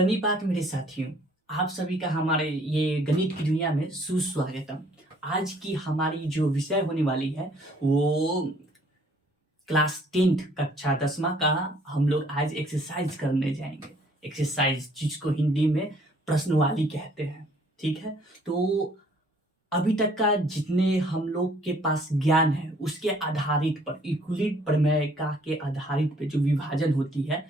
प्रणिपात मेरे साथियों, आप सभी का हमारे ये गणित की दुनिया में सुस्वागतम। आज की हमारी जो विषय होने वाली है वो क्लास 10th कक्षा 10वीं का हम लोग आज एक्सरसाइज करने जाएँगे। एक्सरसाइज जिसको हिंदी में प्रश्नवाली कहते हैं, ठीक है? तो अभी तक का जितने हम लोग के पास ज्ञान है उसके आधारित पर यूक्लिड प्रमेय का के आधारित पे जो विभाजन होती है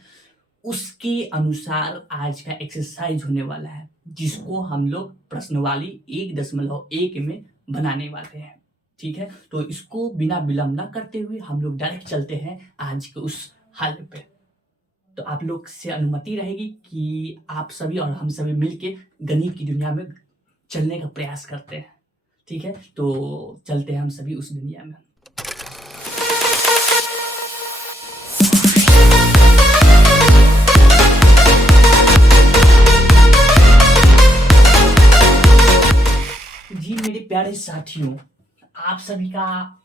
उसके अनुसार आज का एक्सरसाइज होने वाला है, जिसको हम लोग प्रश्नवाली 1.1 में बनाने वाले हैं। ठीक है? तो इसको बिना विलंब ना करते हुए हम लोग डायरेक्ट चलते हैं आज के उस हल पे। तो आप लोग से अनुमति रहेगी कि आप सभी और हम सभी मिलके गणित की दुनिया में चलने का प्रयास करते हैं। ठीक है? तो चलते हैं हम सभी उस दुनिया में। जी मेरे प्यारे साथियों, आप सभी का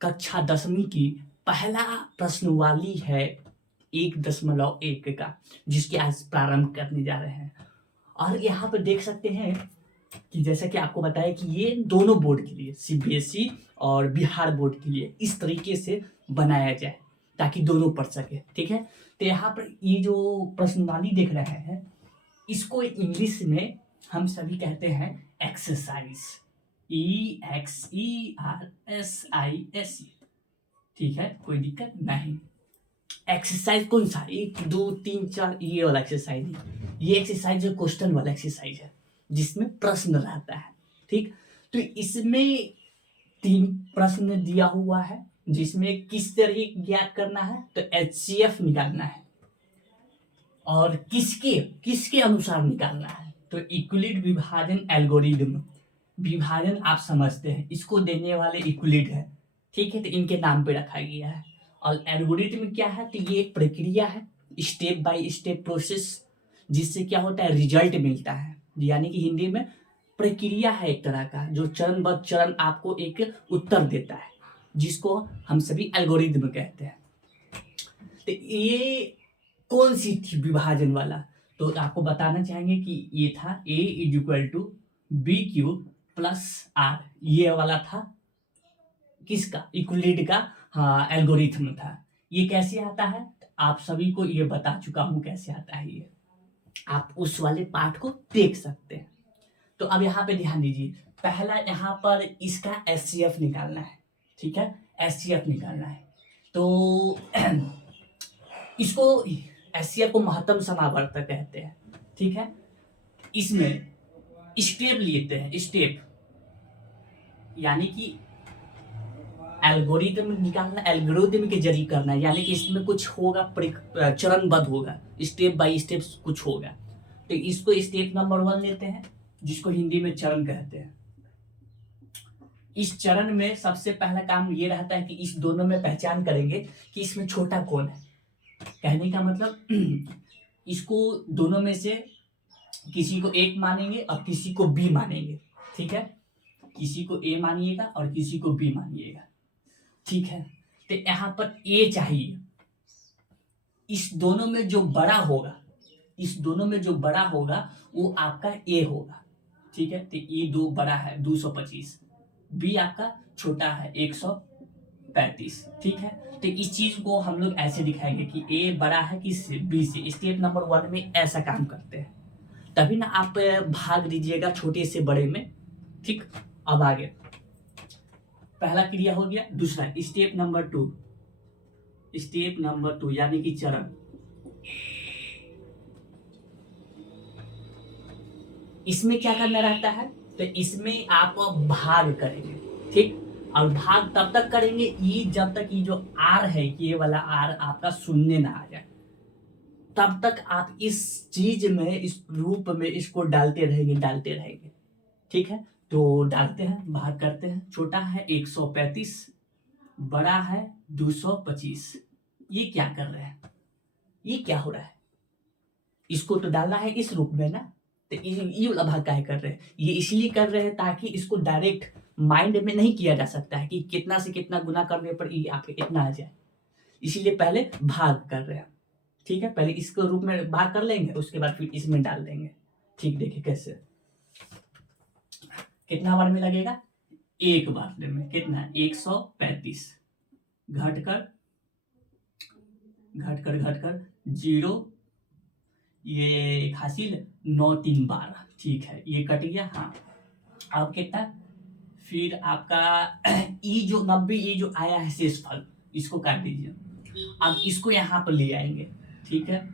कक्षा 10वीं की पहला प्रश्नवाली है 1.1 का, जिसकी आज प्रारंभ करने जा रहे हैं। और यहाँ पर देख सकते हैं कि जैसा कि आपको बताया कि ये दोनों बोर्ड के लिए सीबीएसई और बिहार बोर्ड के लिए इस तरीके से बनाया जाए ताकि दोनों पढ़ सके। ठीक है? तो यहाँ पर ये जो प्रश्नवाली देख रहे हैं इसको इंग्लिश में हम सभी कहते हैं एक्सरसाइज, EXERSIS। ठीक है? कोई दिक्कत नहीं। एक्सरसाइज कौन सा? 1 2 3 4 ये वाला एक्सरसाइज है। ये एक्सरसाइज जो क्वेश्चन वाला एक्सरसाइज है जिसमें प्रश्न रहता है। ठीक? तो इसमें 3 प्रश्न दिया हुआ है जिसमें किस तरह ज्ञात करना है, तो HCF निकालना है और किसके अनुसार निकालना है, तो यूक्लिड विभाजन एल्गोरिदम। विभाजन आप समझते हैं, इसको देने वाले यूक्लिड है। ठीक है? तो इनके नाम पे रखा गया है। और एल्गोरिदम क्या है, तो ये एक प्रक्रिया है, स्टेप बाय स्टेप प्रोसेस, जिससे क्या होता है, रिजल्ट मिलता है। यानी कि हिंदी में प्रक्रिया है एक तरह का, जो चरणबद्ध चरण आपको एक उत्तर देता है, जिसको हम सभी एल्गोरिदम कहते हैं। तो ये कौन सी थी विभाजन वाला, तो आपको बताना चाहेंगे कि ये था A=BQ + R। ये वाला था किसका, यूक्लिड का एल्गोरिथम था। ये कैसे आता है, आप सभी को ये बता चुका हूं कैसे आता है। ये आप उस वाले पार्ट को देख सकते हैं। तो अब यहाँ पे ध्यान दीजिए, पहला यहाँ पर इसका HCF निकालना है। ठीक है? HCF निकालना है तो इसको HCF को महत्तम समावर्तक कहते हैं। ठीक है? इसमें स्टेप लेते हैं, स्टेप यानी कि एल्गोरिदम निकालना, एल्गोरिदम के जरिए करना है, यानी कि इसमें कुछ होगा, चरणबद्ध होगा, स्टेप बाय स्टेप कुछ होगा। तो इसको स्टेप नंबर 1 लेते हैं, जिसको हिंदी में चरण कहते हैं। इस चरण में सबसे पहला काम ये रहता है कि इस दोनों में पहचान करेंगे कि इसमें छोटा कौन है। कहने का मतलब इसको दोनों में से किसी को 1 मानेंगे और किसी को B मानेंगे। ठीक है? किसी को A मानिएगा और किसी को B मानिएगा। ठीक है? तो यहाँ पर A चाहिए। इस दोनों में जो बड़ा होगा, वो आपका A होगा। ठीक है? तो ये 2 बड़ा है 225, B आपका छोटा है 135। ठीक है? तो इस चीज को हम लोग ऐसे दिखाएंगे कि A बड़ा है किससे, B से। स्टेप नंबर 1 में ऐसा काम करते हैं, तभी ना आप भाग दीजिएगा छोटे से बड़े में। ठीक? अब आगे पहला क्रिया हो गया। दूसरा स्टेप नंबर 2 यानी कि चरण। इसमें क्या करना रहता है, तो इसमें आप भाग करेंगे। ठीक? और भाग तब तक करेंगे ये जब तक ये जो R है, ये वाला R आपका शून्य ना आ जाए, तब तक आप इस चीज में, इस रूप में इसको डालते रहेंगे। ठीक है? तो डालते हैं, भाग करते हैं। छोटा है 135, बड़ा है 225। ये क्या कर रहे हैं, ये क्या हो रहा है, इसको तो डालना है इस रूप में ना। तो ये वाला भाग काहे कर रहे हैं, ये इसलिए कर रहे हैं ताकि इसको डायरेक्ट माइंड में नहीं किया जा सकता है कि कितना से कितना गुना करने पर ये आपके इतना आ जाए, इसीलिए पहले भाग कर रहे हैं। ठीक है, पहले इसको रूप में भाग कर लेंगे, उसके बाद फिर इसमें डाल देंगे। ठीक, देखिए कैसे, कितना बार में लगेगा, एक बार में कितना 135 घटकर घटकर घटकर 0, ये हासिल 9 3 12। ठीक है, ये कट गया। हाँ, अब कितना, फिर आपका ई जो 90 ई जो आया है शेषफल, इसको काट दीजिए। अब इसको यहाँ पर ले आएंगे। ठीक है,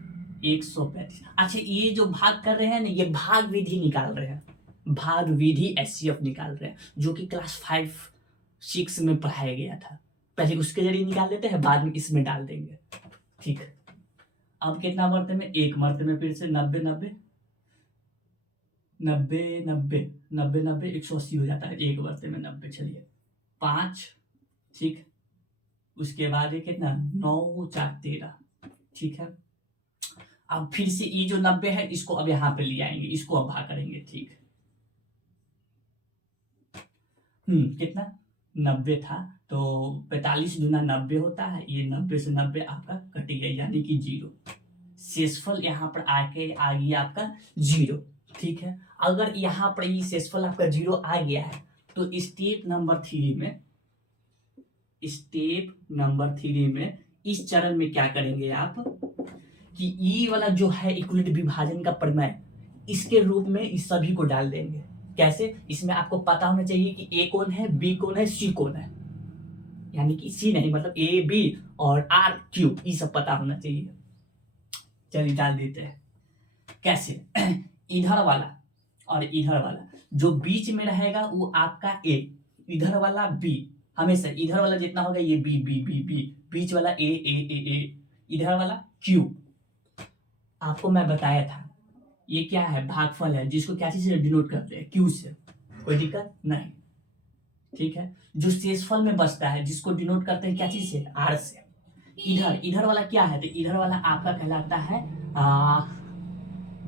135। अच्छा, ये जो भाग कर रहे हैं ना, ये भाग विधि निकाल रहे हैं, भाग विधि एचसीएफ निकाल रहे हैं, जो कि क्लास 5-6 में पढ़ाया गया था। पहले उसके जरिए निकाल देते हैं, बाद में इसमें डाल देंगे। ठीक, अब कितना मरते में, एक मरते में फिर से 90 90 90 90 90 90 180 हो जाता है, एक मरते में 90। चलिए 5। ठीक, उसके बाद ये कितना 9 4 13। ठीक है, अब फिर से ये जो 90 है इसको अब यहाँ पे ले आएंगे, इसको अब भाग करेंगे। ठीक, कितना 90 था, तो 45 गुना 90 होता है, ये 90 से 90 आपका कट गया, यानी कि 0। शेषफल यहाँ पर आके आ गया आपका 0। ठीक है, अगर यहाँ पर ये शेषफल आपका 0 आ गया है, तो स्टेप नंबर 3 में इस चरण में क्या करेंगे आप, कि ई वाला जो है इक्वलिट विभाजन का प्रमेय, इसके रूप में इस सभी को डाल देंगे। कैसे, इसमें आपको पता होना चाहिए कि ए कौन है, बी कौन है, सी कौन है, यानी कि सी नहीं, मतलब ए बी और आर क्यू, ये सब पता होना चाहिए। चलिए डाल देते हैं। कैसे, इधर वाला और इधर वाला जो बीच में रहेगा वो आपका ए, इधर वाला बी, हमेशा इधर वाला जितना होगा ये बी बी बी बी, बीच वाला ए ए ए ए, इधर वाला क्यू। आपको मैं बताया था ये क्या है, भागफल है, जिसको क्या चीज से डिनोट करते हैं, क्यू से। कोई दिक्कत नहीं। ठीक है, जो शेषफल में बचता है जिसको डिनोट करते हैं क्या चीज से, आर से। इधर वाला क्या है, तो इधर वाला आपका कहलाता है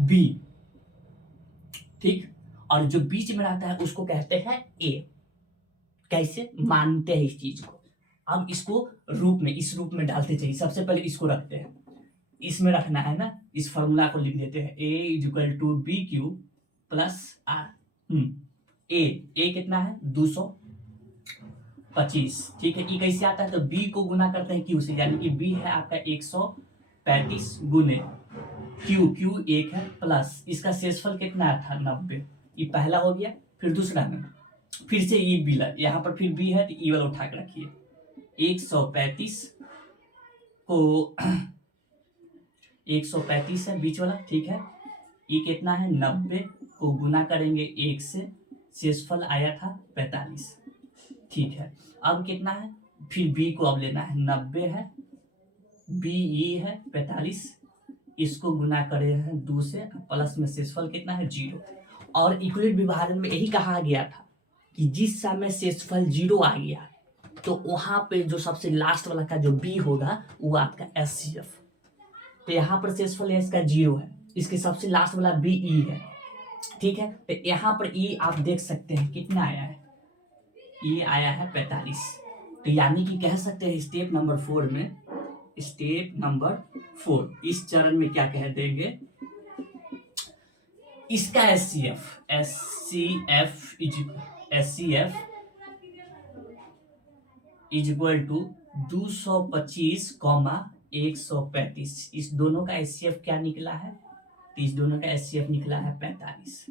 बी। ठीक, और जो बीच में रहता है उसको कहते हैं ए। कैसे मानते हैं इस चीज को, अब इसको रूप में, इस रूप में डालते चाहिए। सबसे पहले इसको रखते हैं, इसमें रखना है ना, इस फॉर्मूला को लिख देते हैं, a = BQ + R। ए कितना है 225। ठीक है, ये कैसे आता है, तो b को गुना करते हैं q से, यानी कि b है आपका 135 गुने q 1 है, प्लस इसका शेषफल कितना था 90। ये पहला हो गया, फिर दूसरा में फिर से ये b, यहाँ पर फिर b है तो ये वाला उठा के रखिए। 135 को 135 है बीच वाला। ठीक है, ये कितना है 90 को गुना करेंगे 1 से, शेषफल आया था 45। ठीक है, अब कितना है, फिर b को अब लेना है, 90 है, b ये है 45, इसको गुना करे हैं 2 से, प्लस में शेषफल कितना है 0। और इक्वलिट विभाजन में यही कहा गया था कि जिस समय शेषफल 0 आ गया तो वहां पे जो सबसे लास्ट वाला का जो b होगा वो आपका एचसीएफ। तो यहाँ पर शेषफल इसका 0 है, इसके सबसे लास्ट वाला बी ई है। ठीक है, तो यहाँ पर ई आप देख सकते हैं कितना आया है, ये आया है 45। तो यानी कि कह सकते हैं स्टेप नंबर 4 इस चरण में क्या कह देंगे, इसका एचसीएफ इक्वल टू 225, 135। इस दोनों का एचसीएफ क्या निकला है, तो इस दोनों का एचसीएफ निकला है 45।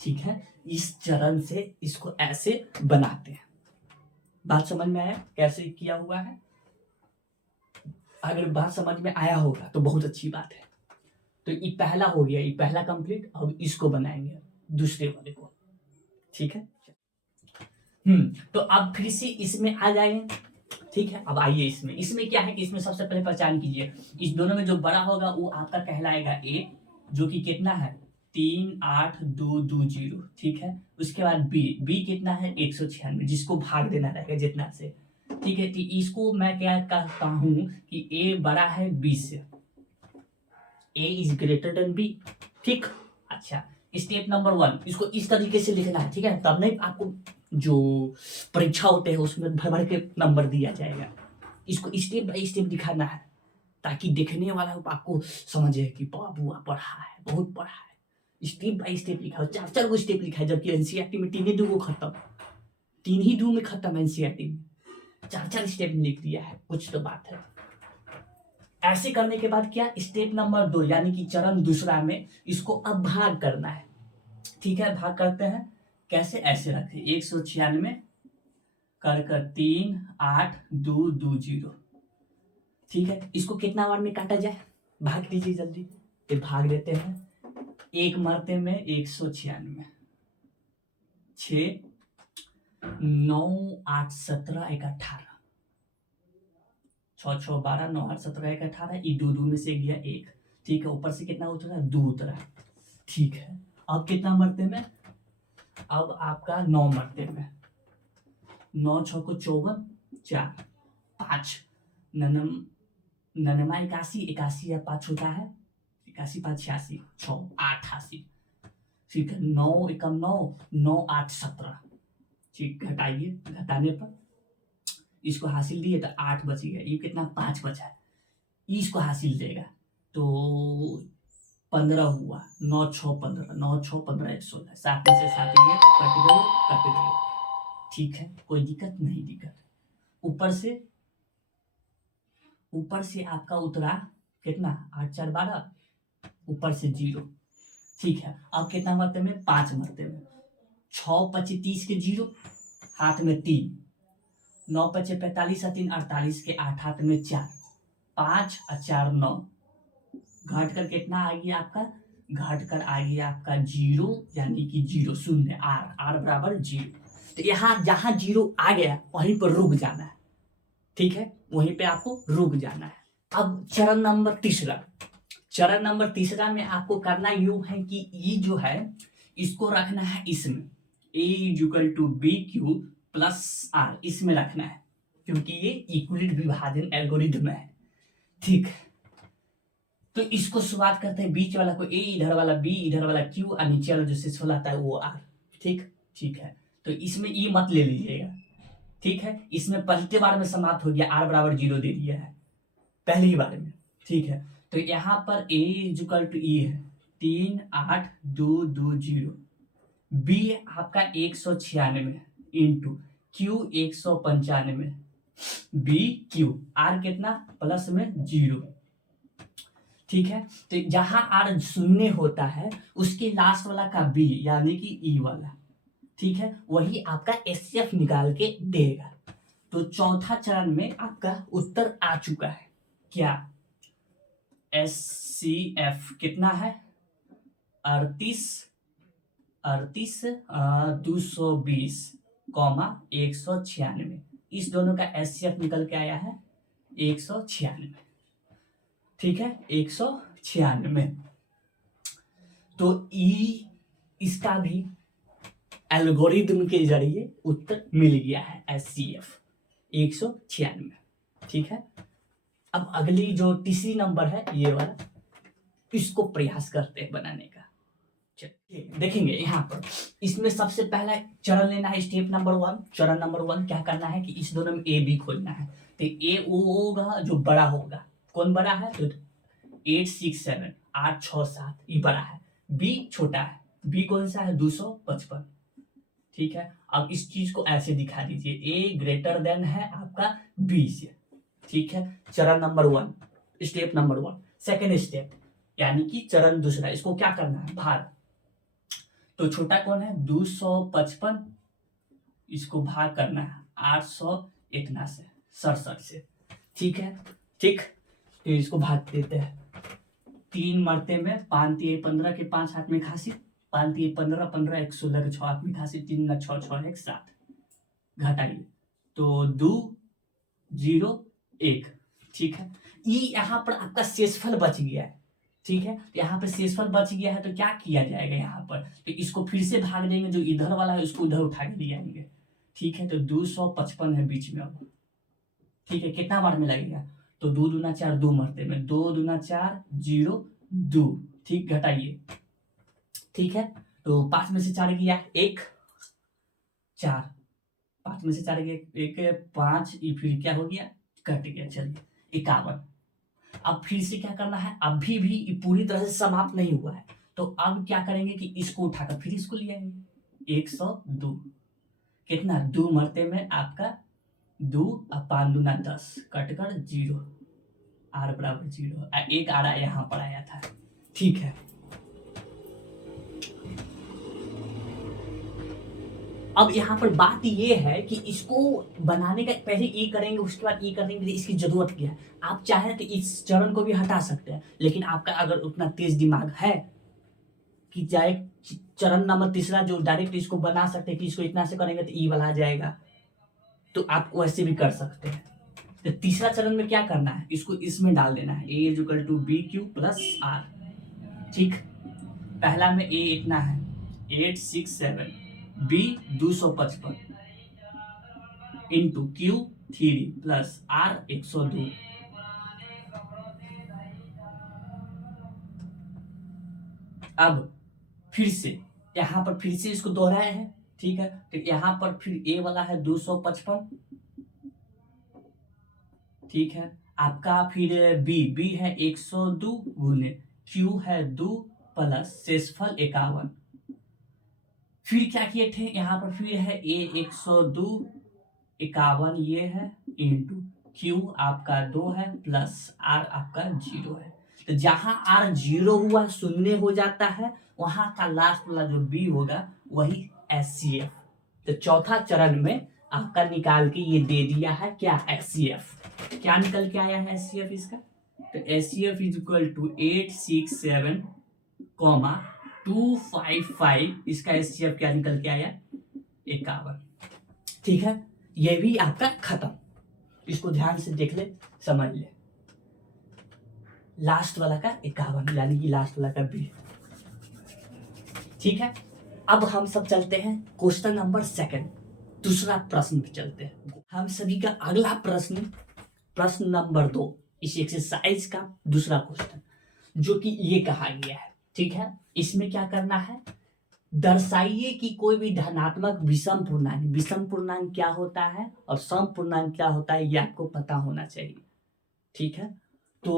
ठीक है, इस चरण से इसको ऐसे बनाते हैं। बात समझ में आया कैसे किया हुआ है? अगर बात समझ में आया होगा तो बहुत अच्छी बात है। तो ये पहला हो गया, ये पहला कंप्लीट। अब इसको बनाएंगे दूसरे वाले को। ठीक है, तो अब फिर से इसमें आ जाएंगे। ठीक है, अब आइए इसमें क्या है कि इसमें सबसे पहले पहचान कीजिए, इस दोनों में जो बड़ा होगा वो आपका कहलाएगा ए, जो कि कितना है 38220। ठीक है, उसके बाद बी कितना है 196, जिसको भाग देना रहेगा जितना से। ठीक है, तो इसको मैं क्या कहता हूं कि ए बड़ा है बी से, ए इज ग्रेटर देन बी। ठीक, अच्छा स्टेप नंबर 1 इसको इस तरीके से लिखना है। ठीक है, तब नहीं आपको जो परीक्षा होते हैं उसमें भर भर के नंबर दिया जाएगा। इसको स्टेप बाय स्टेप दिखाना है। ताकि देखने वाला आपको समझे कि बाबू पढ़ा है, बहुत पढ़ा है। स्टेप बाय स्टेप लिखा है, 4-4 गो स्टेप लिखा है, जबकि एनसीईआरटी में 3 ही खत्म, 3 ही में खत्म। एनसीईआरटी में 4-4 स्टेप में लिख दिया है, कुछ तो बात है। ऐसे करने के बाद क्या, स्टेप नंबर 2 यानी कि चरण दूसरा में इसको अब भाग करना है। ठीक है, भाग करते हैं कैसे, ऐसे रखें 196 कर 3 8 2 2 0। ठीक है, इसको कितना बार में काटा जाए, भाग दीजिए जल्दी। तो भाग देते हैं, एक मरते में 196, 6 9 8 17 1 18, 6 6 12 9 8 17 1 18, ये 2 2 में से गया 1। ठीक है, ऊपर से कितना उतरा, 2 उतरा। ठीक है, अब कितना मरते में, अब आपका 9 मरते में, 9 6 को 54, 4 5 ननमा 81, 81 या 5 होता है, 81 5 86, 6 88। ठीक है, 9 एकम 9 9 8 17। ठीक, घटाइए, घटाने पर इसको हासिल दिए तो 8 बच गया, ये कितना 5 बचा है, इसको हासिल देगा तो 15 हुआ। 9 6 15, 9 6 15 116, 7 में से 7 गए, कट गए। ठीक है, कोई दिक्कत नहीं, दिक्कत। ऊपर से आपका उतरा कितना, 8 4 12, ऊपर से 0। ठीक है, अब कितना मरते में, 5 मरते में, 6 5 30 के 0, हाथ में 3, 9 5 45 3 48 के 8, हाथ में 4, 5 और 4 9, घट कर कितना आ गया आपका, घट कर आ गया आपका 0, यानी कि 0 शून्य, आर बराबर 0। तो यहाँ जहां 0 आ गया वहीं पर रुक जाना है। ठीक है, वहीं पे आपको रुक जाना है। अब चरण नंबर तीसरा में आपको करना यूं है कि ये जो है इसको रखना है इसमें, A=BQ + R, इसमें रखना है, क्योंकि ये यूक्लिड विभाजन एल्गोरिथम है। ठीक, तो इसको शुरुआत करते हैं, बीच वाला को A, इधर वाला B, इधर वाला Q और नीचे वाला जो शेष वाला आता है वो R। ठीक है, तो इसमें E मत ले लीजिएगा। ठीक है, इसमें पहले बार में समाप्त हो गया, R बराबर 0 दे दिया है पहली बार में। ठीक है, तो यहाँ पर A=E है, 3 8 2 2 0, B आपका 196 इंटू Q 195, BQ, R कितना, प्लस में 0। ठीक है, तो जहां R शून्य होता है उसके लास्ट वाला का B यानी कि E वाला, ठीक है, वही आपका SCF निकाल के देगा। तो चौथा चरण में आपका उत्तर आ चुका है, क्या, SCF कितना है, 38 220, 196। इस दोनों का SCF निकल के आया है 196। ठीक है, 196। तो ई इसका भी एल्गोरिथम के जरिए उत्तर मिल गया है, SCF 196। ठीक है, अब अगली जो तीसरी नंबर है ये वाला, इसको प्रयास करते हैं बनाने का। देखेंगे यहाँ पर, इसमें सबसे पहला चरण लेना है, स्टेप नंबर 1। चरण नंबर 1 क्या करना है कि इस दोनों में A B खोलना है। तो A वो होगा जो बड़ा होगा, कौन बड़ा है, तो 8 6 7 8 6 7 ये बड़ा है, B छोटा है, B कौन सा है, 255। ठीक है, अब इस चीज को ऐसे दिखा दीजिए, A ग्रेटर देन है आपका B से। ठीक है, चरण number 1, step number 1। Second step यानी कि चरण दूसरा, इसको क्या करना है, भाग। तो छोटा कौन है, 255, इसको भाग करना है 800 इतना से 67 से। ठीक है, ठीक, तो इसको भाग देते हैं, 3 मरते में 5 3 15 के 5 हाथ में खांसी, 5 3 15 15 1 16 के 6 हाथ में खांसी, 3 6 6 1 7, घटाइए तो 2 0 1। ठीक है, ये यहाँ पर आपका शेषफल बच गया है। ठीक है, तो यहाँ पे शेषफल बच गया है, तो क्या किया जाएगा यहाँ पर, तो इसको फिर से भाग देंगे, जो इधर वाला है उसको उधर उठा के ले आएंगे। ठीक है, तो 255 है बीच में अब। ठीक है, कितना बार में लगेगा, तो 2 दूना 4, 2 मरते में, 2 दूना 4 0 2। ठीक, घटाइए। ठीक है, तो 5 में से 4 गया 1 4, 5 में से 4 गया 1 5, फिर क्या हो गया, कट गया, चलिए 51। अब फिर से क्या करना है, अभी भी ये पूरी तरह से समाप्त नहीं हुआ है, तो अब क्या करेंगे कि इसको उठाकर फिर इसको ले आएंगे। 102 कितना, 2 मरते में आपका 2 और 5 दूना 10 कटकर 0, r बराबर 0, एक आरा यहाँ पर आया था। ठीक है, अब यहाँ पर बात ये है कि इसको बनाने का पहले ये करेंगे, उसके बाद ये करेंगे, इसकी जरूरत क्या है। आप चाहें तो इस चरण को भी हटा सकते हैं, लेकिन आपका अगर उतना तेज दिमाग है कि चाहे चरण नंबर तीसरा जो डायरेक्ट इसको बना सकते हैं कि इसको इतना से करेंगे तो ई वाला आ जाएगा, तो आप वैसे भी कर सकते हैं। तो तीसरा चरण में क्या करना है, इसको इसमें डाल देना है, a equal to b q plus r. ठीक, पहला में a इतना है 867, b 255 into q 3 plus r 102। अब फिर से यहाँ पर फिर से इसको दोहराए हैं। ठीक है, तो यहाँ पर फिर a वाला है 255। ठीक है, आपका फिर b है 102 गुने q है 2 प्लस शेषफल 51। फिर क्या किए थे, यहाँ पर फिर है a 102 51 ये है इंटू q आपका 2 है प्लस r आपका 0 है। तो जहां r 0 हुआ शून्य हो जाता है, वहां का लास्ट वाला जो b होगा वही HCF। तो चौथा चरण में आपका निकाल के ये दे दिया है क्या, HCF। क्या निकल के आया है HCF इसका, तो HCF इज इक्वल टू 867 255, इसका HCF क्या निकल के आया, 51। ठीक है, ये भी आपका खत्म। इसको ध्यान से देख ले, समझ ले, लास्ट वाला का 51 यानी कि लास्ट वाला का बी। ठीक है, अब हम सब चलते हैं क्वेश्चन नंबर 2, दूसरा प्रश्न पे चलते हैं। हम सभी का अगला प्रश्न, प्रश्न नंबर 2 इस एक्सरसाइज का दूसरा क्वेश्चन, जो कि ये कहा गया है। ठीक है, इसमें क्या करना है, दर्शाइए कि कोई भी धनात्मक विषम पूर्णांक क्या होता है और सम पूर्णांक क्या होता है, ये आपको पता होना चाहिए। ठीक है, तो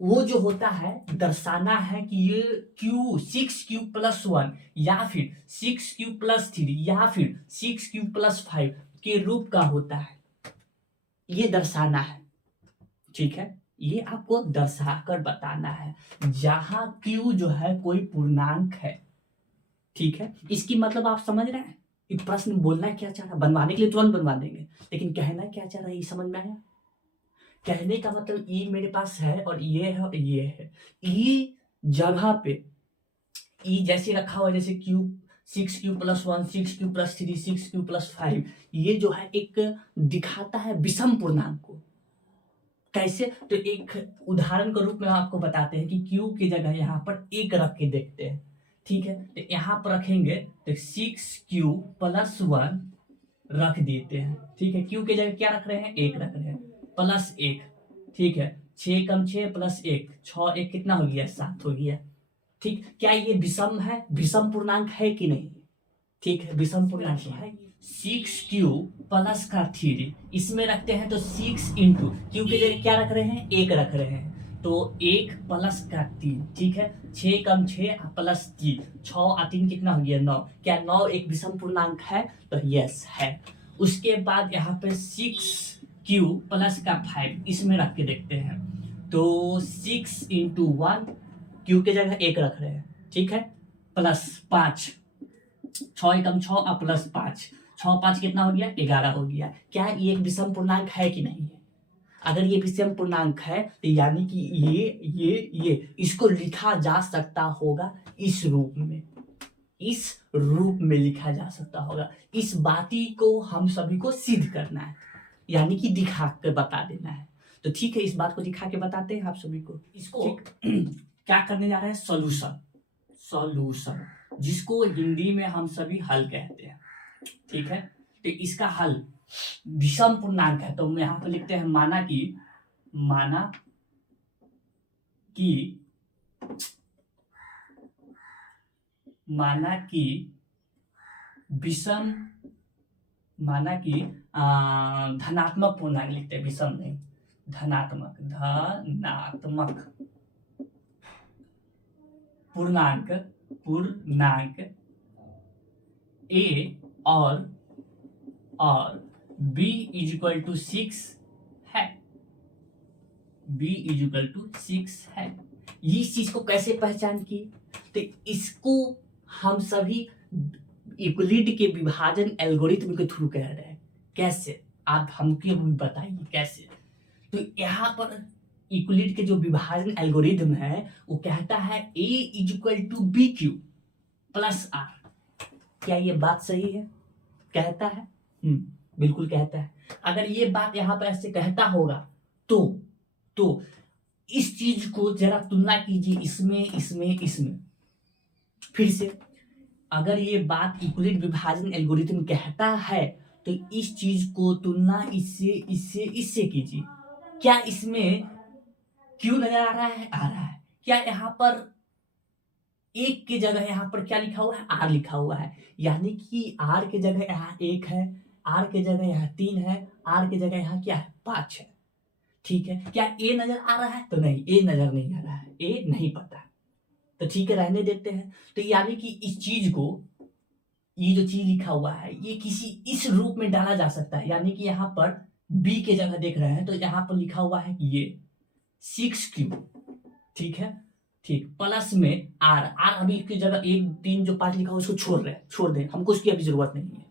वो जो होता है दर्शाना है कि ये q 6q प्लस 1 या फिर 6q प्लस 3 या फिर 6q प्लस 5 के रूप का होता है, ये दर्शाना है। ठीक है, ये आपको दर्शाकर बताना है, जहां q जो है कोई पूर्णांक है। ठीक है, इसकी मतलब आप समझ रहे हैं, ये प्रश्न बोलना क्या चाह रहा है, बनवाने के लिए तुरंत बनवा देंगे, लेकिन कहना क्या चाह रहा है ये समझ में आया। कहने का मतलब ई मेरे पास है और ये है और ये है, ई जगह पे ई जैसे रखा हुआ, जैसे Q 6q plus 1 6q plus 3 6q plus 5, ये जो है एक दिखाता है विषम पूर्णांक को। कैसे, तो एक उदाहरण के रूप में आपको बताते हैं कि q की जगह यहाँ पर 1 रख के देखते हैं। ठीक है, तो यहाँ पर रखेंगे तो 6q प्लस 1 रख देते हैं। ठीक है, q की जगह क्या रख रहे हैं, 1 रख रहे हैं, प्लस 1। ठीक है, 6 कम 6 प्लस 1 6 1 कितना हो गया, 7 हो गया। ठीक, क्या ये विषम है, विषम पूर्णांक है कि नहीं। ठीक है, विषम पूर्णांक है। 6q प्लस का 3 इसमें रखते हैं तो 6 इंटू क्यू की जगह क्या रख रहे हैं, 1 रख रहे हैं, तो 1 प्लस का 3। ठीक है, 6 कम 6 प्लस 3 6 और 3 कितना हो गया, 9। क्या 9 एक विषम पूर्णांक है, तो यस है। उसके बाद यहाँ पे 6q प्लस का 5 इसमें रख के देखते हैं, तो 6 इंटू 1 क्यू की जगह 1 रख रहे हैं। ठीक है, प्लस 5 6 एकम 6 और प्लस 5 6 5 कितना हो गया, 11 हो गया। क्या ये एक विषम पूर्णांक है कि नहीं है। अगर ये विषम पूर्णांक है तो यानी कि ये इसको लिखा जा सकता होगा इस रूप में, इस रूप में लिखा जा सकता होगा। इस बाती को हम सभी को सिद्ध करना है, यानी कि दिखा के बता देना है। तो ठीक है, इस बात को दिखा के बताते हैं आप सभी को। इसको क्या करने जा रहे हैं, सॉल्यूशन, सॉल्यूशन जिसको हिंदी में हम सभी हल कहते हैं। ठीक है, तो इसका हल विषम पूर्णांक है, तो हम यहाँ पर लिखते हैं माना कि धनात्मक पूर्णांक लिखते हैं, विषम नहीं, धनात्मक धनात्मक पूर्णांक पूर्णांक ए और बी इज इक्वल टू 6 है, बी इज इक्वल टू 6 है। इस चीज को कैसे पहचान किए? तो इसको हम सभी यूक्लिड के विभाजन एल्गोरिथम के थ्रू कह रहे हैं। कैसे? आप हमको बताइए कैसे। तो यहाँ पर यूक्लिड के जो विभाजन एल्गोरिथम है वो कहता है a is equal to b q plus r. क्या ये बात सही है? कहता है? बिल्कुल कहता है। अगर ये बात यहाँ पर ऐसे कहता होगा तो इस चीज को जरा तुलना कीजिए इसमें। फिर से, अगर ये बात यूक्लिड विभाजन एल्गोरिथम कहता है तो इस चीज को तुलना इससे कीजिए। क्या इसमें क्यों नजर आ रहा है? आ रहा है। क्या यहाँ पर एक की जगह यहाँ पर क्या लिखा हुआ है? आर लिखा हुआ है। यानी कि आर की जगह यहाँ 1 है, आर की जगह यहाँ 3 है, आर की जगह यहाँ क्या है? 5 है। ठीक है। क्या ए नजर आ रहा है? तो नहीं, ए नजर नहीं आ रहा है, ए नहीं पता। तो ठीक है, रहने देते हैं। तो यानी कि इस चीज को, ये जो चीज लिखा हुआ है ये किसी इस रूप में डाला जा सकता है। यानी कि यहाँ पर बी के जगह देख रहे हैं तो यहाँ पर लिखा हुआ है ये 6Q। ठीक है, ठीक, प्लस में आर अभी की जगह 1 3 जो 5 लिखा हुआ उसको छोड़ दें, हमको उसकी अभी जरूरत नहीं है।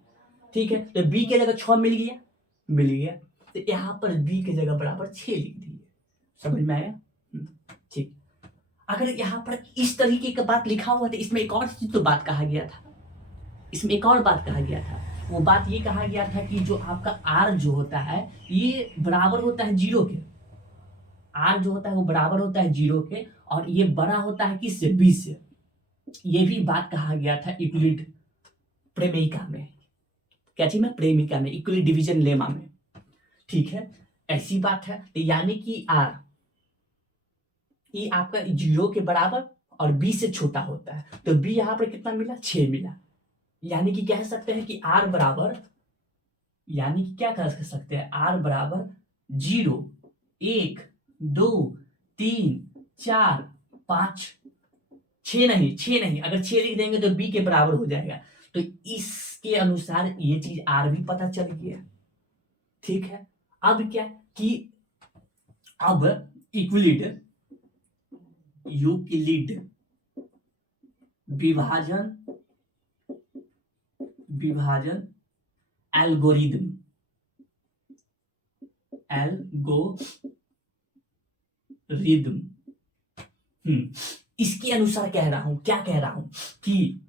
ठीक है, तो बी के जगह 6 मिल गया। तो यहाँ पर बी के जगह बराबर 6 लिख दिए। समझ में आया? ठीक। अगर यहाँ पर इस तरीके का बात लिखा हुआ तो इसमें एक और चीज तो बात कहा गया था। इसमें एक और बात कहा गया था। वो बात ये कहा गया था कि जो आपका आर जो होता है ये बराबर होता है 0 के। आर जो होता है वो बराबर होता है 0 के और ये बड़ा होता है किससे? बी से। ये भी बात कहा गया था यूक्लिड प्रेमिका में। क्या चीज में? प्रेमिका में, यूक्लिड डिवीजन लेमा में। ठीक है, ऐसी बात है। यानी कि आर ये आपका 0 के बराबर और बी से छोटा होता है। तो बी यहाँ पर कितना मिला? 6 मिला। यानी कि कह सकते हैं कि आर बराबर, यानी कि क्या कह सकते हैं? आर बराबर 0 1 2 3 4 5 6 नहीं, अगर 6 लिख देंगे तो बी के बराबर हो जाएगा। तो इसके अनुसार ये चीज आर भी पता चल गया। ठीक है, अब क्या कि अब यूक्लिड विभाजन एल्गोरिदम इसके अनुसार कह रहा हूं, क्या कह रहा हूं कि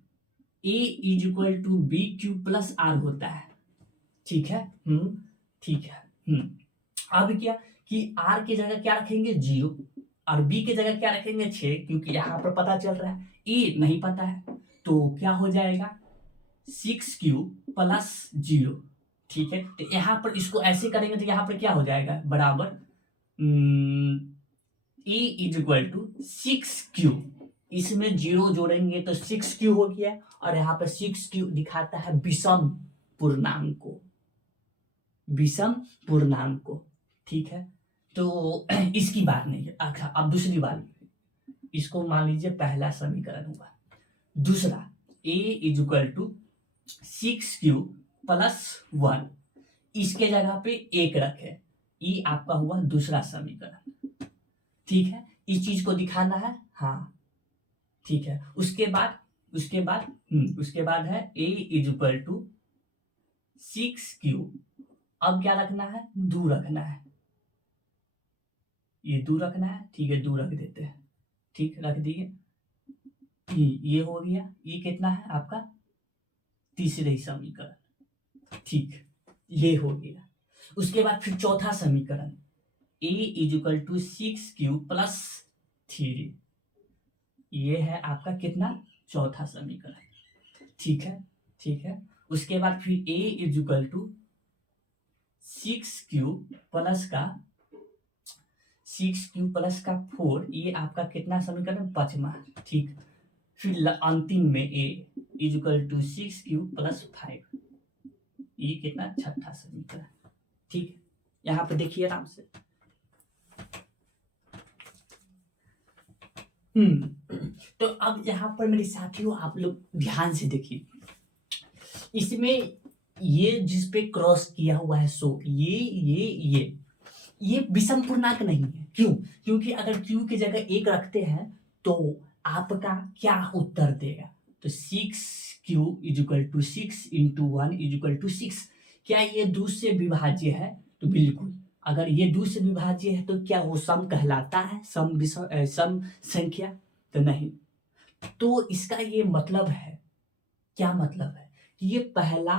a is equal to b q plus r होता है। ठीक है, ठीक है। अब क्या कि r की जगह क्या रखेंगे? 0 और b की जगह क्या रखेंगे? 6, क्योंकि यहां पर पता चल रहा है a नहीं पता है। तो क्या हो जाएगा? 6Q plus 0। ठीक है, तो यहां पर इसको ऐसे करेंगे तो यहां पर क्या हो जाएगा? बराबर e is equal to 6Q, इसमें 0 जोड़ेंगे तो 6Q हो गया और यहाँ पर 6Q दिखाता है विषम पूर्णांक को। ठीक है, तो इसकी बात नहीं है। अच्छा, अब दूसरी बात, इसको मान लीजिए पहला समीकरण हुआ। दूसरा a is equal to 6Q plus 1, इसके जगह पे 1 रखे, ये आपका हुआ दूसरा समीकरण। ठीक है, इस चीज को दिखाना है। हाँ, ठीक है। उसके बाद है a is equal to 6Q। अब क्या रखना है? 2 रखना है, ये 2 रखना है। ठीक है, 2 रख देते हैं। ठीक, रख दिए। ये हो गया। ये कितना है आपका? तीसरे समीकरण। ठीक, ये हो गया। उसके बाद फिर चौथा समीकरण a is equal to 6Q plus 3, ये है आपका कितना? चौथा समीकरण। ठीक है। उसके बाद फिर a is equal to 6Q plus का 4, ये आपका कितना समीकरण? 5वां। ठीक, फिर अंतिम में a is equal to 6Q plus 5, ये कितना? 6ठा समीकरण। ठीक, यहाँ पे देखिए आराम से, तो अब यहाँ पर मेरे साथियों आप लोग ध्यान से देखिए, इसमें ये जिस पे क्रॉस किया हुआ है सो ये विषम पूर्णांक नहीं है। क्यों? क्योंकि अगर q की जगह 1 रखते हैं तो आपका क्या उत्तर देगा? तो 6q equal to 6 into 1 equal to 6। क्या ये 2 से विभाज्य है? तो बिल्कुल। अगर ये 2 से विभाज्य है तो क्या वो सम कहलाता है? सम संख्या? तो नहीं। तो इसका ये मतलब है, क्या मतलब है कि ये पहला,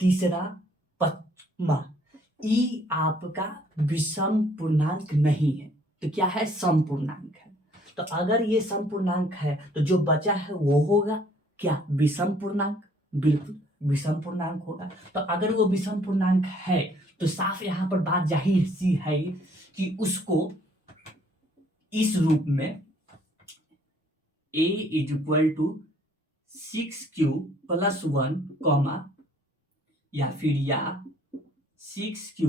तीसरा, पचमा ई आपका विषम पूर्णांक नहीं है। तो क्या है? सम पूर्णांक है। तो अगर ये सम पूर्णांक है तो जो बचा है वो होगा क्या? विषम पूर्णांक। बिल्कुल विषम पूर्णांक होगा। तो अगर वो विषम पूर्णांक है तो साफ यहाँ पर बात जाहिर सी है कि उसको इस रूप में a equal to 6q plus 1 comma या फिर 6q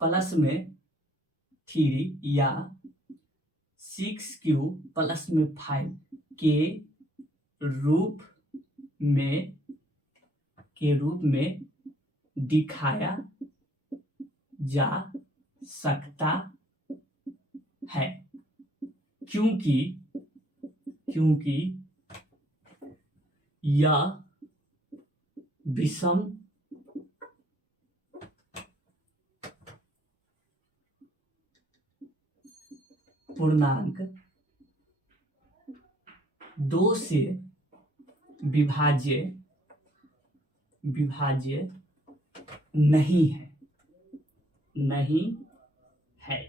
प्लस में 3 या 6q प्लस में 5 के रूप में दिखाया जा सकता है, क्योंकि यह विषम पूर्णांक 2 से विभाज्य नहीं है।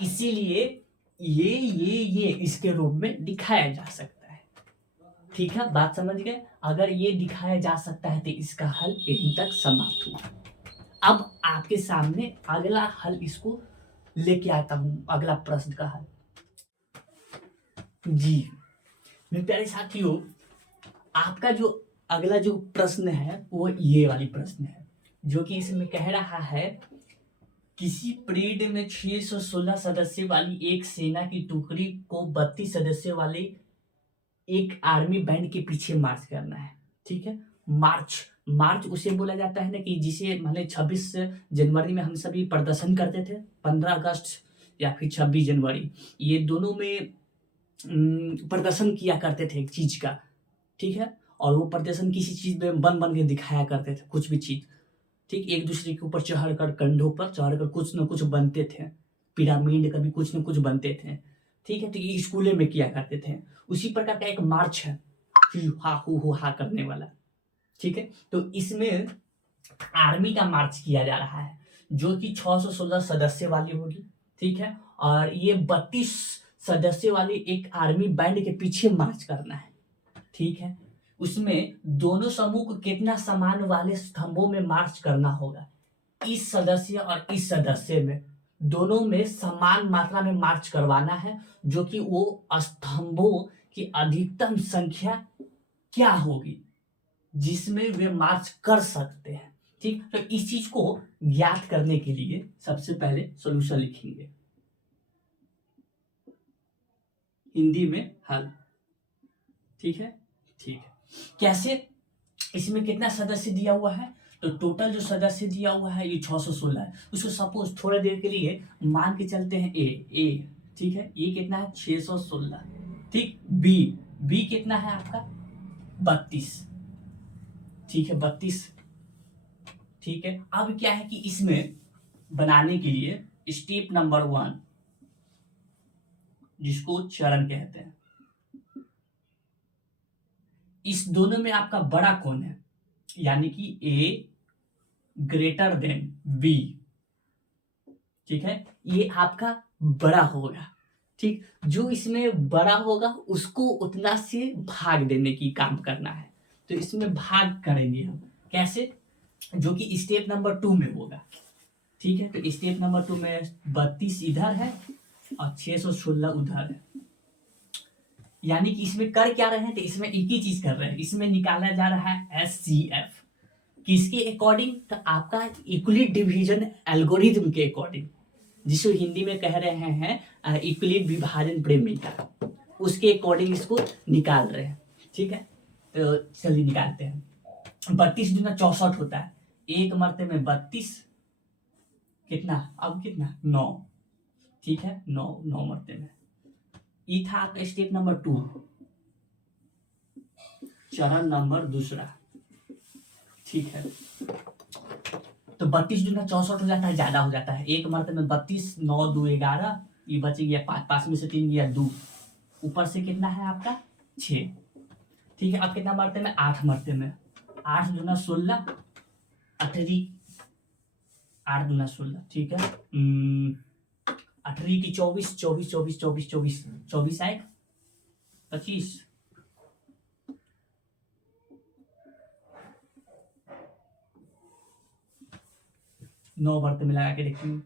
इसीलिए ये इसके रूप में दिखाया जा सकता है। ठीक है, बात समझ गए? अगर ये दिखाया जा सकता है तो इसका हल यहीं तक समाप्त हुआ। अब आपके सामने अगला हल इसको लेके आता हूं, अगला प्रश्न का हल। जी मेरे प्यारे साथियों, आपका जो अगला जो प्रश्न है वो ये वाली प्रश्न है, जो कि इसमें कह रहा है किसी परेड में 616 सदस्य वाली एक सेना की टुकड़ी को 32 सदस्य वाले एक आर्मी बैंड के पीछे मार्च करना है। ठीक है, मार्च उसे बोला जाता है ना कि जिसे माने 26 जनवरी में हम सभी प्रदर्शन करते थे, 15 अगस्त या फिर 26 जनवरी, ये दोनों में प्रदर्शन किया करते थे एक चीज का। ठीक है, और वो प्रदर्शन किसी चीज में बन के दिखाया करते थे, कुछ भी चीज। ठीक, एक दूसरे के ऊपर चढ़कर, कंधों पर चढ़कर कुछ न कुछ बनते थे, पिरामिड कभी कुछ न कुछ बनते थे। ठीक है, तो ये स्कूलों में किया करते थे। उसी प्रकार का एक मार्च है, हु हा करने वाला। ठीक है, तो इसमें आर्मी का मार्च किया जा रहा है, जो कि 616 सदस्य वाली होगी। ठीक है, और ये 32 सदस्य वाली एक आर्मी बैंड के पीछे मार्च करना है। ठीक है, उसमें दोनों समूह को कितना समान वाले स्तंभों में मार्च करना होगा? इस सदस्य और इस सदस्य में दोनों में समान मात्रा में मार्च करवाना है, जो कि वो स्तंभों की अधिकतम संख्या क्या होगी जिसमें वे मार्च कर सकते हैं। ठीक, तो इस चीज को ज्ञात करने के लिए सबसे पहले सॉल्यूशन लिखेंगे, हिंदी में हल। ठीक है, कैसे? इसमें कितना सदस्य दिया हुआ है? तो टोटल जो सदस्य दिया हुआ है ये 616 है। उसको सपोज थोड़ा देर के लिए मान के चलते हैं ए। ठीक है, ये कितना है? 616। ठीक, बी कितना है आपका? 32। ठीक है, 32। ठीक है, अब क्या है कि इसमें बनाने के लिए स्टेप नंबर 1, जिसको चरण कहते हैं, इस दोनों में आपका बड़ा कौन है? यानी कि ए ग्रेटर देन बी। ठीक है, ये आपका बड़ा होगा। ठीक, जो इसमें बड़ा होगा उसको उतना से भाग देने की काम करना है। तो इसमें भाग करेंगे हम कैसे? जो कि स्टेप नंबर 2 में होगा। ठीक है, तो स्टेप नंबर 2 में 32 इधर है और 616 उधर है। यानी कि इसमें कर क्या रहे हैं? तो इसमें एक ही चीज कर रहे हैं, इसमें निकाला जा रहा है SCF। किसके अकॉर्डिंग? तो आपका इक्वली डिवीजन एल्गोरिथम के अकॉर्डिंग। जिसको हिंदी में कह रहे हैं यूक्लिड विभाजन प्रेमिका, उसके अकॉर्डिंग इसको निकाल रहे हैं। ठीक है, तो चलिए निकालते हैं। 32 दूना 64 होता है, एक मरते में 32, कितना अब कितना 9। ठीक है, 9 मरते में। ये था आपका स्टेप नंबर 2, चरण नंबर दूसरा। ठीक है, तो 32 दूना 64 हो जाता है, ज्यादा हो जाता है। एक मरते में 32, 9 2 11, ये बच गया 5, 5 में से 3 गया 2, ऊपर से कितना है आपका 6। ठीक है, अब कितना मरते में 8 मरते में, 8 दूना 16, 8 दूना 16। ठीक है, 8 की 24, 24 24 24 24 24 आएगा 25। 9 बर्तन में लगा के देखेंगे,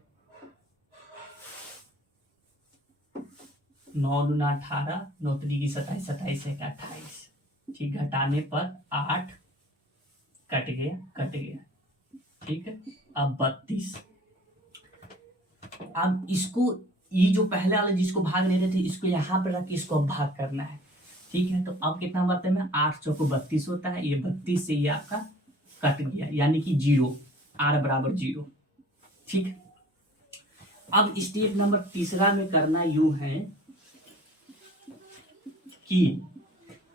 9 दूना 18, 9 की 27, 27 है 28। ठीक, घटाने पर 8 कट गया। ठीक है, अब 32। अब इसको, ये जो पहले वाले जिसको भाग नहीं रहे थे, इसको यहाँ पर रख के इसको अब भाग करना है। ठीक है, तो अब कितना बर्तन में 8 चौको 32 होता है, ये 32 से ये आपका कट गया, यानी कि 0, r बराबर 0। ठीक, अब स्टेप नंबर तीसरा में करना यूं है कि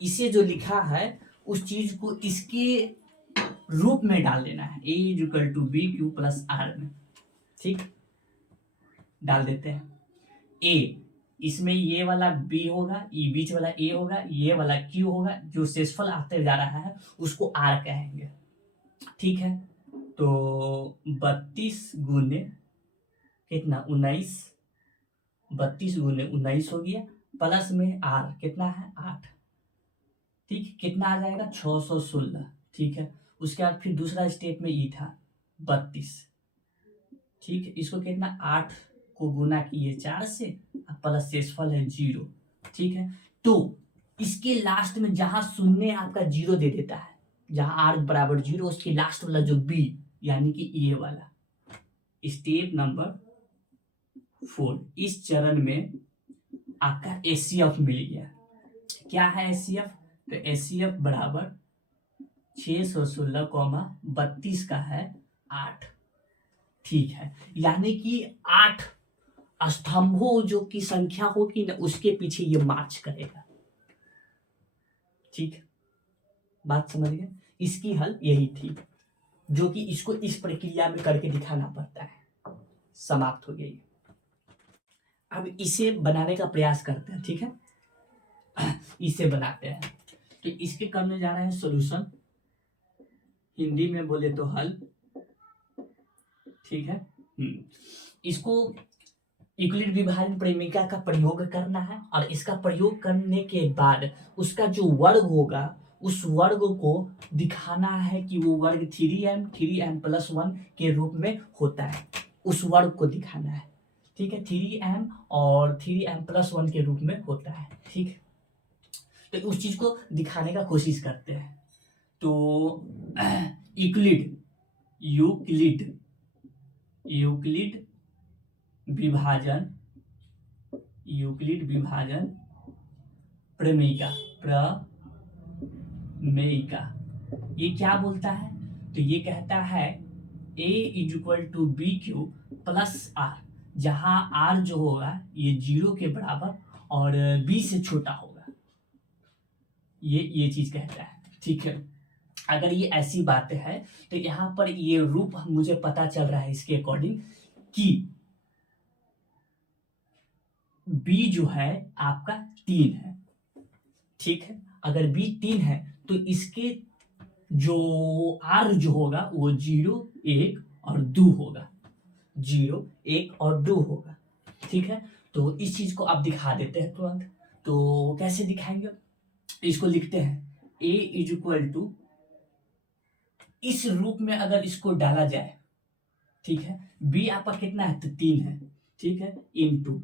इसे जो लिखा है उस चीज को इसके रूप में डाल देना है, a equal to b q plus r में। ठीक, डाल देते हैं। a इसमें ये वाला b होगा, ये बीच वाला a होगा, ये वाला q होगा, जो शेषफल आते जा रहा है उसको r कहेंगे। ठीक है, तो 32 गुने कितना 19, 32 गुने 19 हो गया, प्लस में r कितना है 8। ठीक, कितना आ जाएगा 616। ठीक है, उसके बाद फिर दूसरा स्टेप में ई था 32। ठीक, इसको कितना 8 को गुना किए 4 से, प्लस शेषफल है 0। ठीक है, तो इसके लास्ट में जहां शून्य आपका 0 दे देता है, जहां r बराबर 0, उसके लास्ट वाला जो b यानी कि ये वाला स्टेप नंबर 4, इस चरण में आपका एचसीएफ मिल गया। क्या है एचसीएफ? तो एचसीएफ बराबर 616, 32 का है 8। ठीक है, यानी कि 8 स्तंभों जो की संख्या होगी ना, उसके पीछे ये मार्च करेगा। ठीक, बात समझ गए? इसकी हल यही थी, जो कि इसको इस प्रक्रिया में करके दिखाना पड़ता है। समाप्त हो गई। अब इसे बनाने का प्रयास करते हैं। ठीक है, इसे बनाते हैं। तो इसके करने जा रहे हैं सॉल्यूशन, हिंदी में बोले तो हल। ठीक है, इसको यूक्लिड विभाजन प्रेमिका का प्रयोग करना है, और इसका प्रयोग करने के बाद उसका जो वर्ग होगा, उस वर्ग को दिखाना है कि वो वर्ग 3m प्लस 1 के रूप में होता है, उस वर्ग को दिखाना है। ठीक है, 3m और 3m प्लस 1 के रूप में होता है। ठीक, तो उस चीज को दिखाने का कोशिश करते हैं। तो यूक्लिड विभाजन प्रमेयिका ये क्या बोलता है? तो ये कहता है a equal to b q plus r, जहां r जो होगा ये 0 के बराबर और b से छोटा होगा, ये चीज कहता है। ठीक है, अगर ये ऐसी बातें है तो यहाँ पर ये रूप मुझे पता चल रहा है इसके अकॉर्डिंग कि b जो है आपका 3 है। ठीक है, अगर b 3 है तो इसके जो r जो होगा वो 0 1 और 2 होगा, 0 1 और 2 होगा। ठीक है, तो इस चीज को आप दिखा देते हैं तुरंत। तो कैसे दिखाएंगे? इसको लिखते हैं a इक्वल टू, इस रूप में अगर इसको डाला जाए, ठीक है, b आपका कितना है? तो 3 है। ठीक है, इनटू,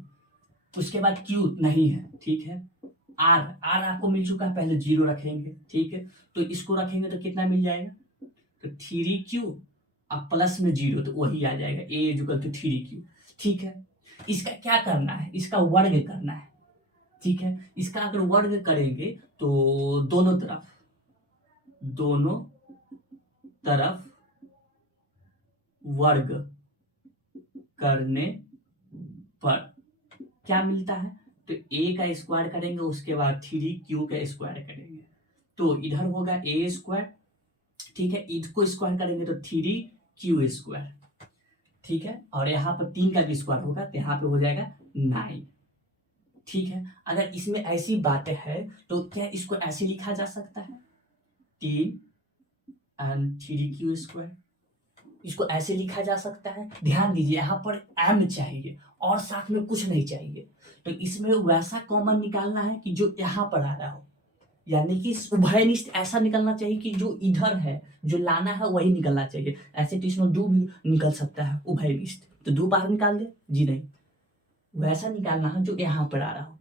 उसके बाद q नहीं है। ठीक है, r आपको मिल चुका है, पहले 0 रखेंगे। ठीक है, तो इसको रखेंगे तो कितना मिल जाएगा? तो 3q अब प्लस में 0, तो वही आ जाएगा a इक्वल टू 3q। ठीक है। इसका क्या करना है, इसका वर्ग करना है, ठीक है। इसका अगर वर्ग करेंगे तो दोनों तरफ वर्ग करने पर क्या मिलता है, तो a का स्क्वायर करेंगे, उसके बाद 3q का स्क्वायर करेंगे, तो इधर होगा a स्क्वायर, ठीक है। इसको स्क्वायर करेंगे तो 3q स्क्वायर, ठीक है। और यहाँ पर 3 का भी स्क्वायर होगा तो यहाँ पे हो जाएगा 9, ठीक है। अगर इसमें ऐसी बातें है तो क्या इसको ऐसे लिखा जा सकता है, 3 एंड 3q स्क्वायर, इसको ऐसे लिखा जा सकता है। ध्यान दीजिए यहाँ पर m चाहिए और साथ में कुछ नहीं चाहिए, तो इसमें वैसा कॉमन निकालना है कि जो यहाँ पर आ रहा हो, यानी कि उभयनिष्ठ ऐसा निकलना चाहिए कि जो इधर है जो लाना है वही निकलना चाहिए। ऐसे तो इसमें दो भी निकल सकता है उभयनिष्ठ, तो दो बाहर निकाल दे, जी नहीं, वैसा निकालना है जो यहाँ पर आ रहा हो,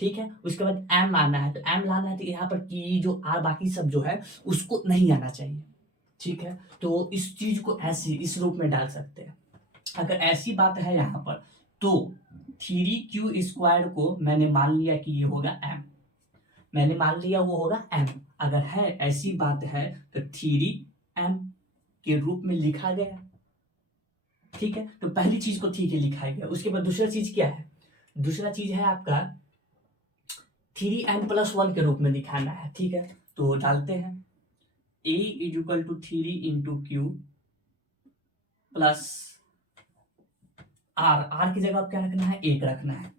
ठीक है। उसके बाद m आना है, तो m लाना है तो यहाँ पर की जो बाकी सब जो है उसको नहीं आना चाहिए, ठीक है। तो इस चीज को ऐसे इस रूप में डाल सकते हैं। अगर ऐसी बात है यहाँ पर तो 3q स्क्वायर को मैंने मान लिया कि ये होगा m, मैंने मान लिया वो होगा m। अगर है ऐसी बात है तो 3m के रूप में लिखा गया, ठीक है। तो पहली चीज को ठीक है लिखा गया। उसके बाद दूसरा चीज क्या है, दूसरा चीज है आपका 3m+1 के रूप में दिखाना है, ठीक है। तो डालते हैं a = 3 × q प्लस r की जगह आप क्या रखना है, 1 रखना है,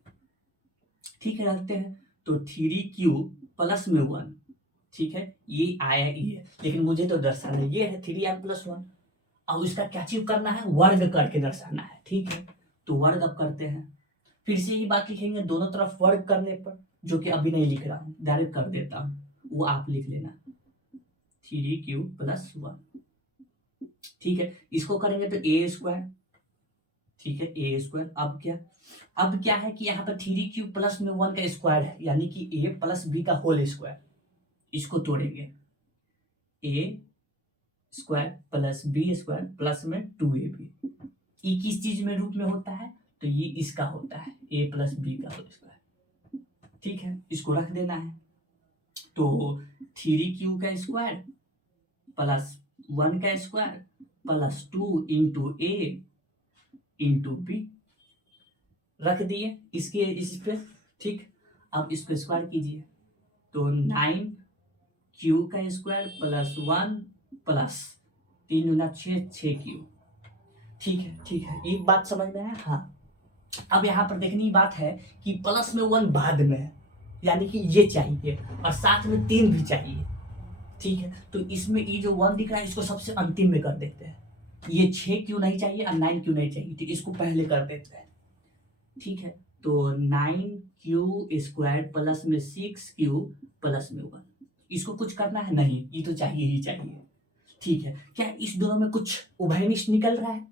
ठीक है। डालते हैं तो 3q प्लस में 1, ठीक है। ये आया ये, लेकिन मुझे तो दर्शाना ये है 3m+1। अब इसका क्या चीज करना है, वर्ग करके दर्शाना है, ठीक है। तो वर्ग अब करते हैं, फिर से ही बात लिखेंगे दोनों तरफ वर्ग करने पर, जो कि अभी नहीं लिख रहा हूं, डायरेक्ट कर देता हूं, वो आप लिख लेना 3q + 1, ठीक है। इसको करेंगे तो a स्क्वायर, ठीक है, a स्क्वायर। अब क्या है कि यहाँ पर 3q प्लस में 1 का स्क्वायर है, यानी कि a + b का होल स्क्वायर, इसको तोड़ेंगे a square plus b square plus में 2ab, ये किस चीज में रूप में होता है, तो ये इसका होता है a + b का होल स्क्वायर, ठीक है। इसको रख देना है, तो 3q का स्क्वायर प्लस 1 का स्क्वायर प्लस 2 × a × b रख दिए इसके इस पे, ठीक। अब इसको स्क्वायर कीजिए तो 9q का स्क्वायर प्लस 1 प्लस 3 × 6 6q, ठीक है, ठीक है। एक बात समझ में आया, हाँ। अब यहाँ पर देखने की बात है कि प्लस में 1 बाद में है, यानी कि ये चाहिए और साथ में 3 भी चाहिए, ठीक है। तो इसमें ये जो 1 दिख रहा है इसको सबसे अंतिम में कर देते हैं, ये 6q नहीं चाहिए और 9q नहीं चाहिए, तो इसको पहले कर देते हैं, ठीक है। तो 9q स्क्वायर प्लस में 6q प्लस में 1, इसको कुछ करना है नहीं, ये तो चाहिए ही चाहिए, ठीक है। क्या इस दोनों में कुछ उभयनिष्ठ निकल रहा है,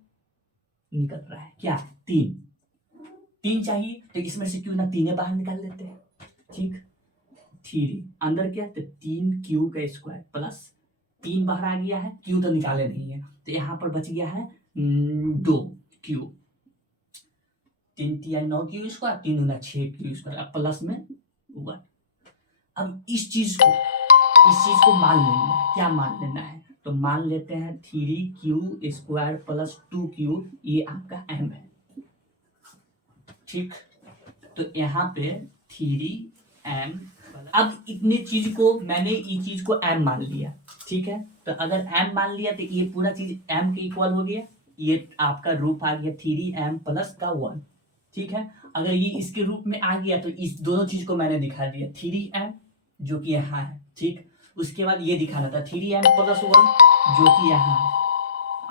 निकल रहा है क्या, 3 चाहिए, तो इसमें से क्यों ना 3 बाहर निकाल लेते हैं, ठीक। 3 अंदर क्या, तो 3q का स्क्वायर प्लस 3 बाहर आ गया है, q तो निकाले नहीं है, तो यहाँ पर बच गया है 2q, 3 × 9q square, 3 × 6q square, अब प्लस में 1। अब इस चीज को मान लेना है, क्या मान लेना है, तो मान लेते हैं 3q स्क्वायर प्लस 2q, ये आपका m है, ठीक। तो यहाँ पे 3m, अब इतने चीज को मैंने ये चीज को m मान लिया, ठीक है। तो अगर m मान लिया तो ये पूरा चीज m के इक्वल हो गया, ये आपका रूप आ गया 3m प्लस का 1, ठीक है। अगर ये इसके रूप में आ गया तो इस दोनों चीज को मैंने दिखा दिया 3m जो कि यहाँ है, ठीक। उसके बाद ये दिखाना था 3m + 1 जो कि यहाँ है।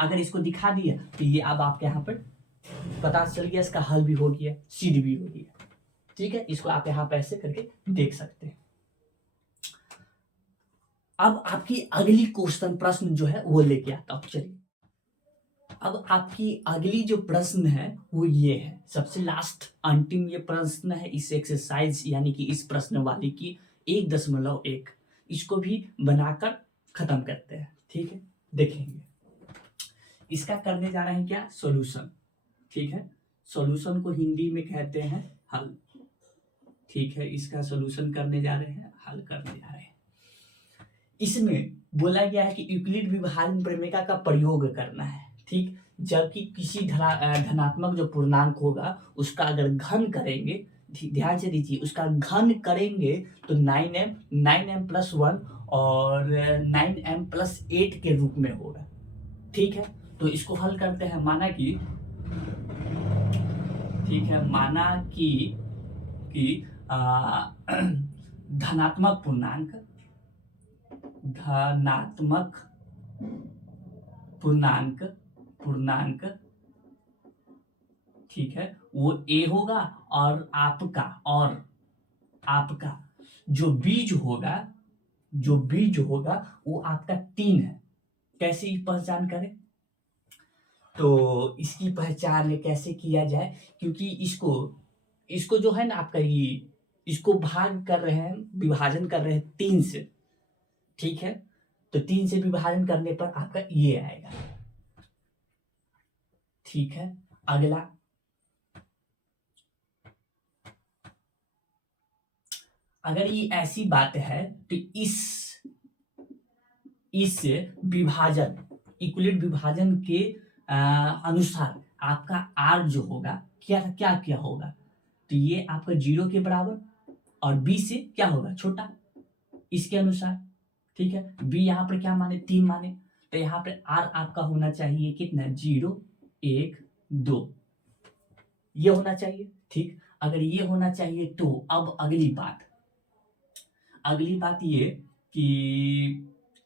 अगर इसको दिखा दिया तो ये अब आपके यहाँ पर पता चल गया, इसका हल भी हो गया, सिद्ध भी हो गया, ठीक है। इसको आप यहाँ पे ऐसे करके देख सकते हैं। अब आपकी अगली क्वेश्चन प्रश्न जो है वो लेके आता हूं, चलिए। अब आपकी अगली जो प्रश्न है वो ये है, सबसे लास्ट अंतिम ये प्रश्न है इस एक्सरसाइज यानी कि इस प्रश्न वाली की 1.1, इसको भी बनाकर खत्म करते हैं, ठीक है। देखेंगे इसका करने जा रहे हैं क्या, सॉल्यूशन, ठीक है। सॉल्यूशन को हिंदी में कहते हैं हल। ठीक है, इसका सॉल्यूशन करने जा रहे हैं, हल करने जा रहे हैं। इसमें बोला गया है कि यूक्लिड विभाजन प्रमेय का प्रयोग करना है। ठीक, जबकि किसी धनात्मक जो पूर्णांक होगा उसका अगर घन करेंगे, ध्यान से दीजिए, उसका घन करेंगे तो 9m+1 और 9m+8 के रूप में होगा। ठीक है, तो इसको हल करते हैं। माना कि ठीक है, माना कि धनात्मक पूर्णांक ठीक है, वो a होगा और आपका जो बीज होगा वो आपका 3 है। कैसे पहचान करें? तो इसकी पहचान कैसे किया जाए, क्योंकि इसको जो है ना आपका ये, इसको विभाजन कर रहे हैं 3 से। ठीक है, तो 3 से विभाजन करने पर आपका ये आएगा। ठीक है, अगला अगर ये ऐसी बात है तो इस विभाजन, यूक्लिड विभाजन के अनुसार आपका r जो होगा क्या होगा, तो ये आपका 0 के बराबर और b से क्या होगा, छोटा, इसके अनुसार। ठीक है, b यहाँ पर क्या माने, 3 माने, तो यहाँ पर r आपका होना चाहिए कितना, 0 1 2, ये होना चाहिए। ठीक, अगर ये होना चाहिए तो अब अगली बात ये कि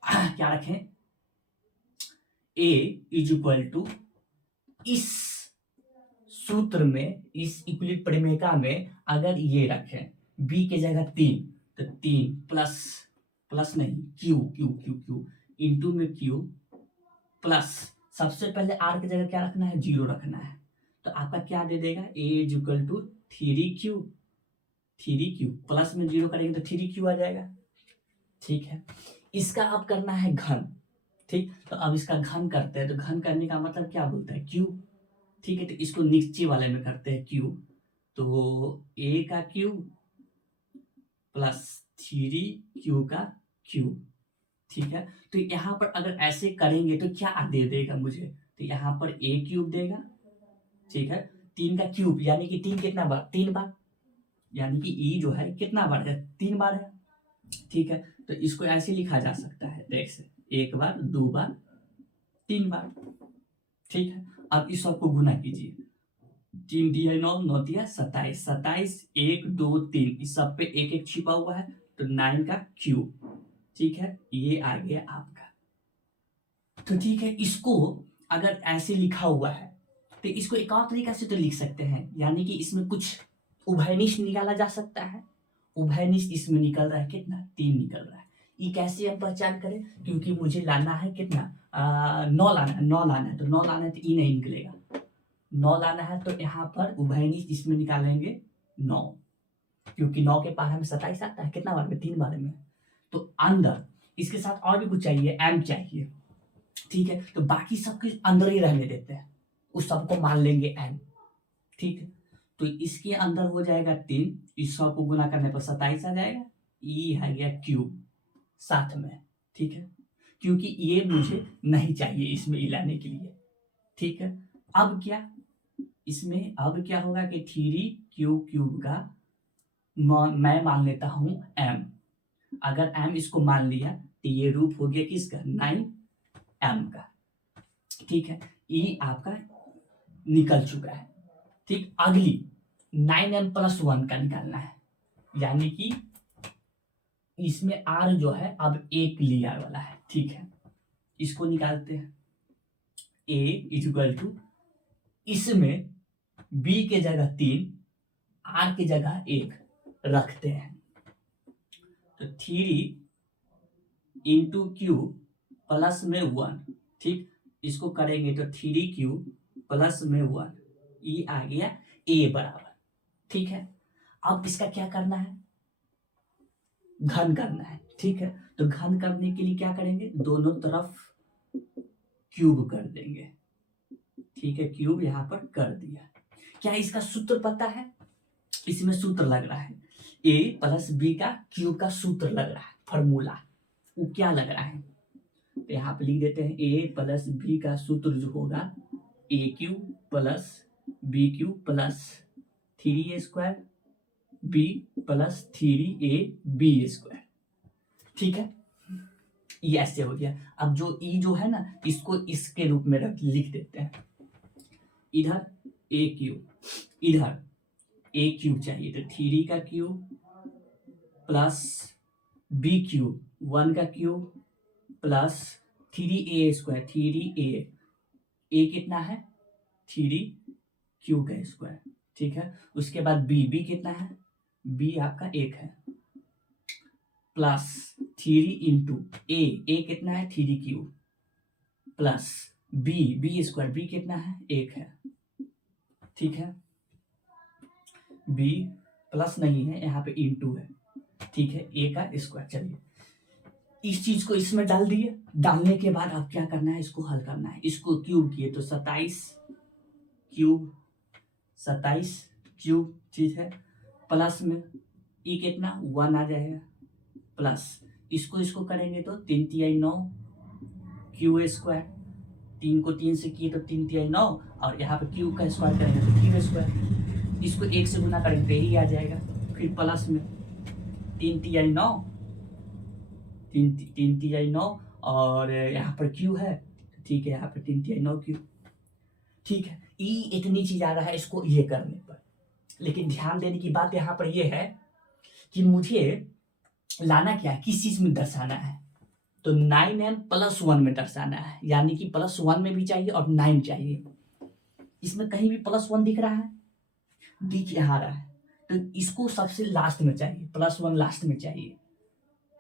क्या रखें, a = इस सूत्र में, इस यूक्लिड प्रमेय में अगर ये रखें b के जगह 3, तो 3 प्लस नहीं, q इंटू में q प्लस, सबसे पहले r की जगह क्या रखना है, 0 रखना है। तो आपका क्या दे देगा, a = 3q प्लस में 0 करेंगे तो 3q आ जाएगा। ठीक है, इसका अब करना है घन। ठीक, तो अब इसका घन करते हैं, तो घन करने का मतलब क्या बोलता है, q। ठीक है, तो इसको नीचे वाले में करते हैं q, तो a का q प्लस 3q का q। ठीक है, तो यहाँ पर अगर ऐसे करेंगे तो क्या दे देगा मुझे, तो यहाँ पर a³ देगा। ठीक है, 3 का क्यूब यानी कि 3 कितना बार, 3 बार, यानी कि e जो है कितना बार है, 3 बार है। ठीक है, तो इसको ऐसे लिखा जा सकता है, देख से 1 बार 2 बार 3 बार। ठीक है, अब इस सबको गुना कीजिए, 3 × 9 9 × 27, 27 1 2 3, इस सब पे 1 1 छिपा हुआ है, तो 9 का क्यूब। ठीक है, ये आ गया आपका। तो ठीक है, इसको अगर ऐसे लिखा हुआ है तो इसको एक और तरीका से तो लिख सकते हैं, यानी कि इसमें कुछ उभयनिष्ठ निकाला जा सकता है। उभयनिष्ठ इसमें निकल रहा है कितना, 3 निकल रहा है। ये कैसे हम पहचान करें, क्योंकि मुझे लाना है कितना, 9 लाना है, 9 लाना है, तो 9 लाना है तो ई नहीं निकलेगा, 9 लाना है तो यहाँ पर उभयनिष्ठ इसमें निकालेंगे 9, क्योंकि 9 के पार हमें 27 आता है, कितना बार में, 3 बार में। तो अंदर इसके साथ और भी कुछ चाहिए, m चाहिए। ठीक है, तो बाकी सब कुछ अंदर ही रहने देते हैं, उस सबको मान लेंगे m। ठीक है, तो इसके अंदर हो जाएगा 3, इस सब को गुना करने पर 27 आ जाएगा, ई है गया क्यूब साथ में। ठीक है, क्योंकि ये मुझे नहीं चाहिए इसमें ई लाने के लिए। ठीक है, अब क्या, इसमें अब क्या होगा कि 3q³ का मैं मान लेता हूं m। अगर m इसको मान लिया तो ये रूप हो गया किसका, 9m का। ठीक है, ये आपका निकल चुका है। ठीक, अगली 9m+1 का निकालना है, यानी कि इसमें r जो है अब 1 लिया वाला है। ठीक है, इसको निकालते हैं, a = इसमें b के जगह 3, r के जगह 1 रखते हैं, तो 3 × q प्लस में 1। ठीक, इसको करेंगे तो 3q प्लस में 1, ये आ गया a बराबर। ठीक है, अब इसका क्या करना है, घन करना है। ठीक है, तो घन करने के लिए क्या करेंगे, दोनों तरफ क्यूब कर देंगे। ठीक है, क्यूब यहां पर कर दिया। क्या इसका सूत्र पता है? इसमें सूत्र लग रहा है a प्लस बी का क्यूब का सूत्र लग रहा है, फॉर्मूला। वो क्या लग रहा है? तो यहाँ पे लिख देते हैं a प्लस बी का सूत्र जो होगा a cube plus b cube plus 3a² b plus 3ab²। ठीक है, ये ऐसे हो गया। अब जो e जो है ना, इसको इसके रूप में लिख देते हैं। इधर a क्यूब, इधर a क्यूब चाहिए, तो 3 का क्यूब प्लस b क्यूब 1 का cube plus 3a², 3a, a कितना है 3 का स्क्वायर। ठीक है, उसके बाद b कितना है, b आपका 1 है, प्लस 3 इंटू a कितना है 3 क्यूब प्लस b² b कितना है 1 है। ठीक है, b प्लस नहीं है यहाँ पे इंटू है। ठीक है, a का स्क्वायर। चलिए इस चीज को इसमें डाल दिए। डालने के बाद अब क्या करना है, इसको हल करना है। इसको क्यूब किए तो 27 क्यूब चीज है, प्लस में e कितना 1 आ जाएगा, प्लस इसको करेंगे तो 3 तिहाई 9 q²। 3 को 3 से किए तो 3 तिहाई 9, और यहाँ पे क्यूब का स्क्वायर करेंगे तो q²। इसको 1 से गुना करेंगे तो यही आ जाएगा। फिर प्लस में 3 तिहाई 9, 3 तिहाई 9, और यहाँ पर क्यू है। ठीक है, यहाँ पर 3 तिहाई 9 क्यू। ठीक है, ई इतनी चीज आ रहा है इसको ये करने पर। लेकिन ध्यान देने की बात यहाँ पर ये है कि मुझे लाना क्या है, किस चीज में दर्शाना है, तो 9m प्लस 1 में दर्शाना है। यानी कि प्लस 1 में भी चाहिए और 9 चाहिए। इसमें कहीं भी प्लस 1 दिख रहा है, दिख यहाँ रहा है, तो इसको सबसे लास्ट में चाहिए, प्लस 1 लास्ट में चाहिए।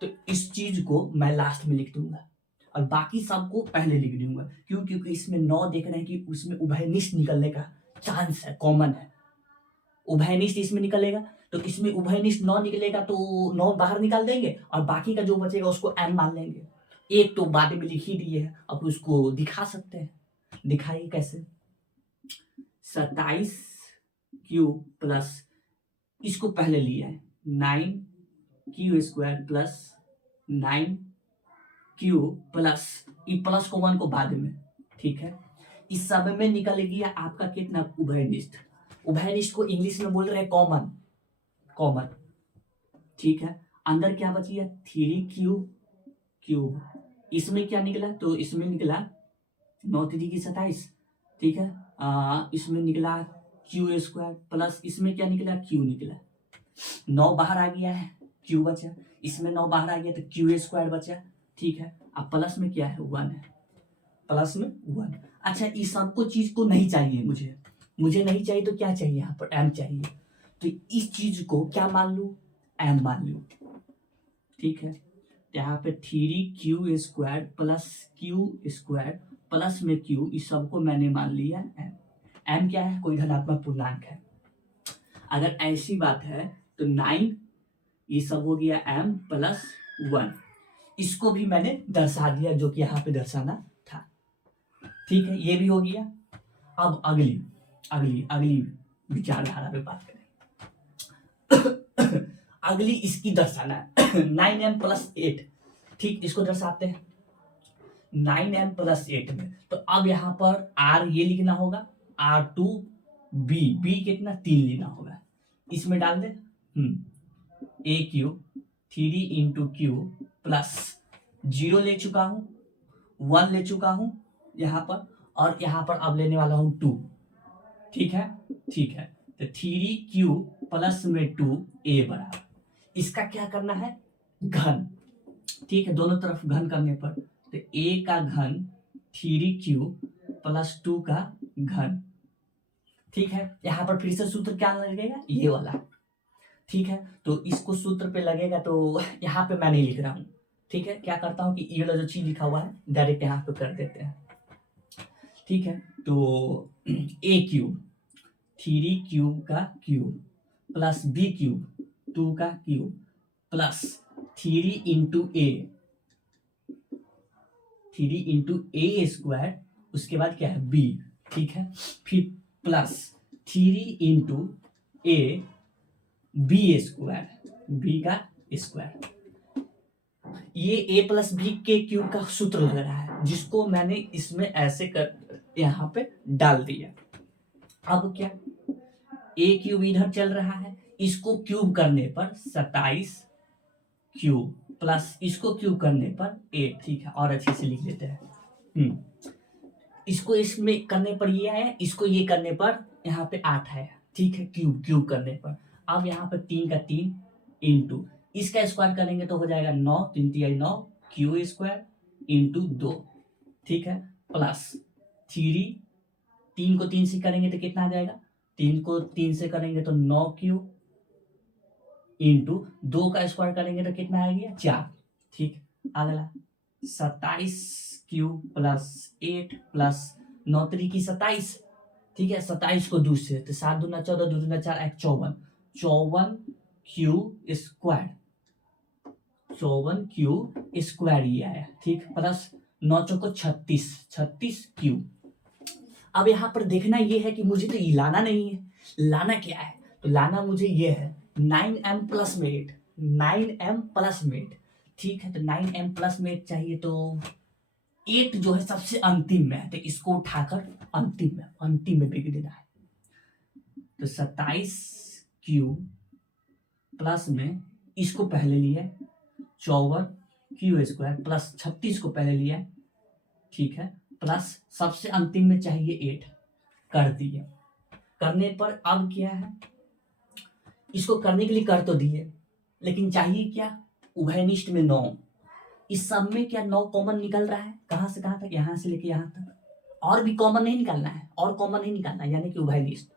तो इस चीज को मैं लास्ट में लिख दूंगा और बाकी सबको पहले लिख दूंगा। क्यों? क्योंकि इसमें 9 देख रहे हैं कि उसमें उभयनिष्ठ निकलने का चांस है, कॉमन है। उभयनिष्ठ इसमें निकलेगा, तो इसमें उभयनिष्ठ 9 निकलेगा तो 9 बाहर निकाल देंगे और बाकी का जो बचेगा उसको m मान लेंगे। एक तो बाद में लिख ही दिए है, अब उसको दिखा सकते हैं। दिखाइए कैसे। 27 क्यूब प्लस इसको पहले लिया है 9q² plus 9q plus E plus को 1 को बाद में। ठीक है, इस सब में निकल गया आपका कितना उभयनिष्ठ। उभयनिष्ठ को इंग्लिश में बोल रहे हैं कॉमन। ठीक है, अंदर क्या बची है 3q²। इसमें क्या निकला, तो इसमें निकला 9 3 की 27। ठीक है, इसमें निकला q² प्लस इसमें क्या निकला q निकला। 9 बाहर आ गया है, q बचा। इसमें 9 बाहर आ गया तो q² बचा। ठीक है, अब प्लस में क्या है 1 है, प्लस में 1। अच्छा, इस सबको चीज को नहीं चाहिए मुझे नहीं चाहिए, तो क्या चाहिए यहाँ पर m चाहिए। तो इस चीज को क्या मान लू, m मान लू। ठीक है, यहाँ पे 3q² प्लस q² प्लस में q, इस सबको मैंने मान लिया m। m क्या है, कोई धनात्मक पूर्णांक है। अगर ऐसी बात है तो 9 ये सब हो गया m प्लस 1। इसको भी मैंने दर्शा दिया जो कि यहाँ पे दर्शाना था। ठीक है, ये भी हो गया। अब अगली विचारधारा पे बात करें। अगली इसकी दर्शाना है 9m प्लस 8। ठीक, इसको दर्शाते हैं 9m प्लस 8 में। तो अब यहाँ पर r ये लिखना होगा, r2b कितना 3 लेना होगा। इसमें डाल दे a cube 3 into Q plus 0 ले चुका हूं, 1 ले चुका हूं यहाँ पर, और यहाँ पर अब लेने वाला हूं 2। ठीक है, तो 3q प्लस में 2a बराबर। इसका क्या करना है, घन। ठीक है, दोनों तरफ घन करने पर तो a का घन 3q प्लस 2 का घन। ठीक है, यहाँ पर फिर से सूत्र क्या लगेगा, ये वाला। ठीक है, तो इसको सूत्र पे लगेगा, तो यहाँ पे मैं नहीं लिख रहा हूँ। ठीक है, क्या करता हूँ कि ये वाला जो चीज लिखा हुआ है डायरेक्ट यहाँ पे कर देते हैं। ठीक है, तो a क्यूब 3q का क्यूब प्लस b क्यूब 2 का क्यूब प्लस 3 इंटू a² उसके बाद क्या है b। ठीक है, फिर plus 3 into a b square, b का स्क्वायर। ये a प्लस बी के क्यूब का सूत्र लग रहा है, जिसको मैंने इसमें ऐसे कर यहाँ पे डाल दिया। अब क्या, a क्यूब इधर चल रहा है, इसको क्यूब करने पर 27 क्यूब प्लस इसको क्यूब करने पर 8। ठीक है, और अच्छे से लिख लेते हैं। इसको इसमें करने पर ये आया, इसको ये करने पर यहाँ पे 8 है। ठीक है, क्यूब क्यूब करने पर। अब यहाँ पर 3 का 3 इंटू इसका स्क्वायर करेंगे तो हो जाएगा 9, 3 3 9 क्यू स्क्वायर इंटू 2। ठीक है, प्लस 3, 3 को 3 से करेंगे तो कितना आ जाएगा, 3 को 3 से करेंगे तो 9 क्यू इंटू 2 का स्क्वायर करेंगे तो कितना आ गया 4। ठीक, अगला 27 क्यू प्लस 8 प्लस 9 3 की 27। ठीक है, 27 को 2 से तो 7 दूना 14, 2 दूना 4, 1 54, 54 क्यू स्क्वायर, 54 क्यू स्क्वायर ये आया। ठीक, प्लस 9 चौको 36, 36 क्यू। अब यहाँ पर देखना ये है कि मुझे तो ये लाना नहीं है, लाना क्या है, तो लाना मुझे ये है 9m प्लस में 8, 9m प्लस में 8। ठीक है, तो 9m प्लस में 8 चाहिए, तो 8 जो है सबसे अंतिम में है, तो इसको उठाकर अंतिम में बिग देना है। तो 27 क्यू प्लस में इसको पहले लिया 54 क्यू स्क्वायर प्लस 36 को पहले लिया। ठीक है, प्लस सबसे अंतिम में चाहिए 8, कर दिए। करने पर अब क्या है, इसको करने के लिए कर तो दिए, लेकिन चाहिए क्या, उभयनिष्ठ में 9। इस सब में क्या 9 कॉमन निकल रहा है, कहां से कहां तक, यहां से लेके यहां तक। और भी कॉमन नहीं निकालना है, और कॉमन नहीं निकालना है, यानी कि उभयनिष्ठ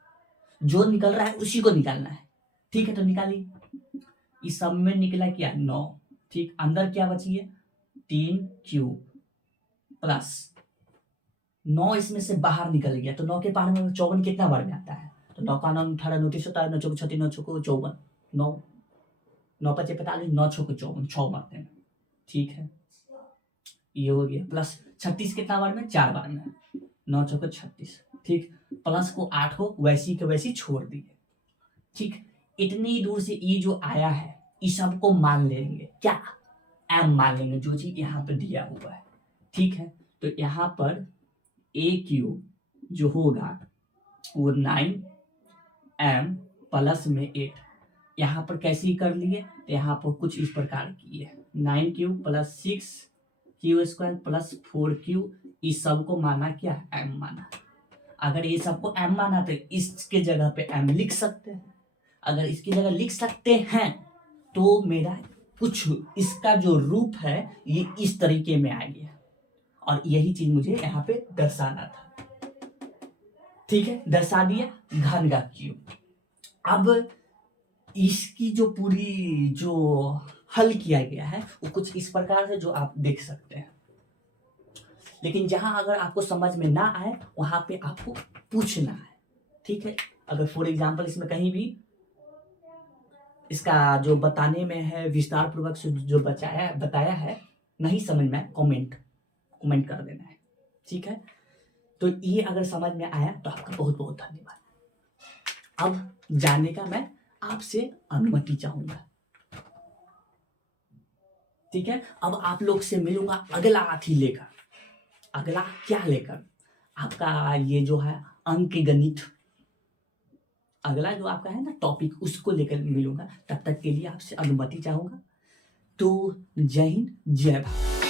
जो निकल रहा है उसी को निकालना है। ठीक है, तो निकालिए। इस सब में निकला क्या 9। ठीक, अंदर क्या बची है 3 क्यू प्लस 9 इसमें से बाहर निकल गया, तो 9 के पार में 54 कितना बार में आता है, तो 9 का 9 18 29 होता है, 9 चौको 36, 9 चौको 54, 9 9 पचे 45, 9 छको 54, 6 मारते हैं। ठीक है, ये हो गया। प्लस 36 कितना बार में, 4 बार में, 9 चौको 36। ठीक, प्लस को 8 को वैसी के वैसी छोड़ दिए। ठीक, इतनी दूर से ये जो आया है इस सबको मान लेंगे, क्या m मान लेंगे, जो चीज यहाँ पे दिया हुआ है। ठीक है, तो यहाँ पर ए क्यू जो होगा वो 9m प्लस में 8। यहाँ पर कैसे ही कर लिए, तो यहाँ पर कुछ इस प्रकार की है 9 Q plus 6 Q square plus 4 Q. इस सब को माना क्या, m माना। अगर ये सबको m माना तो इसके जगह पे m लिख सकते हैं। अगर इसकी जगह लिख सकते हैं तो मेरा कुछ इसका जो रूप है ये इस तरीके में आ गया, और यही चीज मुझे यहाँ पे दर्शाना था। ठीक है, दर्शा दिया घन का क्यूब। अब इसकी जो पूरी जो हल किया गया है वो कुछ इस प्रकार से जो आप देख सकते हैं, लेकिन जहां अगर आपको समझ में ना आए वहां पे आपको पूछना है। ठीक है, अगर फॉर एग्जाम्पल इसमें कहीं भी इसका जो बताने में है विस्तार पूर्वक से जो बताया है नहीं समझ में, कमेंट कर देना है। ठीक है, तो ये अगर समझ में आया तो आपका बहुत बहुत धन्यवाद। अब जाने का मैं आपसे अनुमति चाहूंगा। ठीक है, अब आप लोग से मिलूंगा अगला हाथी लेकर। अगला क्या लेकर, आपका ये जो है अंक गणित, अगला जो आपका है ना टॉपिक, उसको लेकर मिलूंगा। तब तक के लिए आपसे अनुमति चाहूंगा। तो जय हिंद, जय भारत।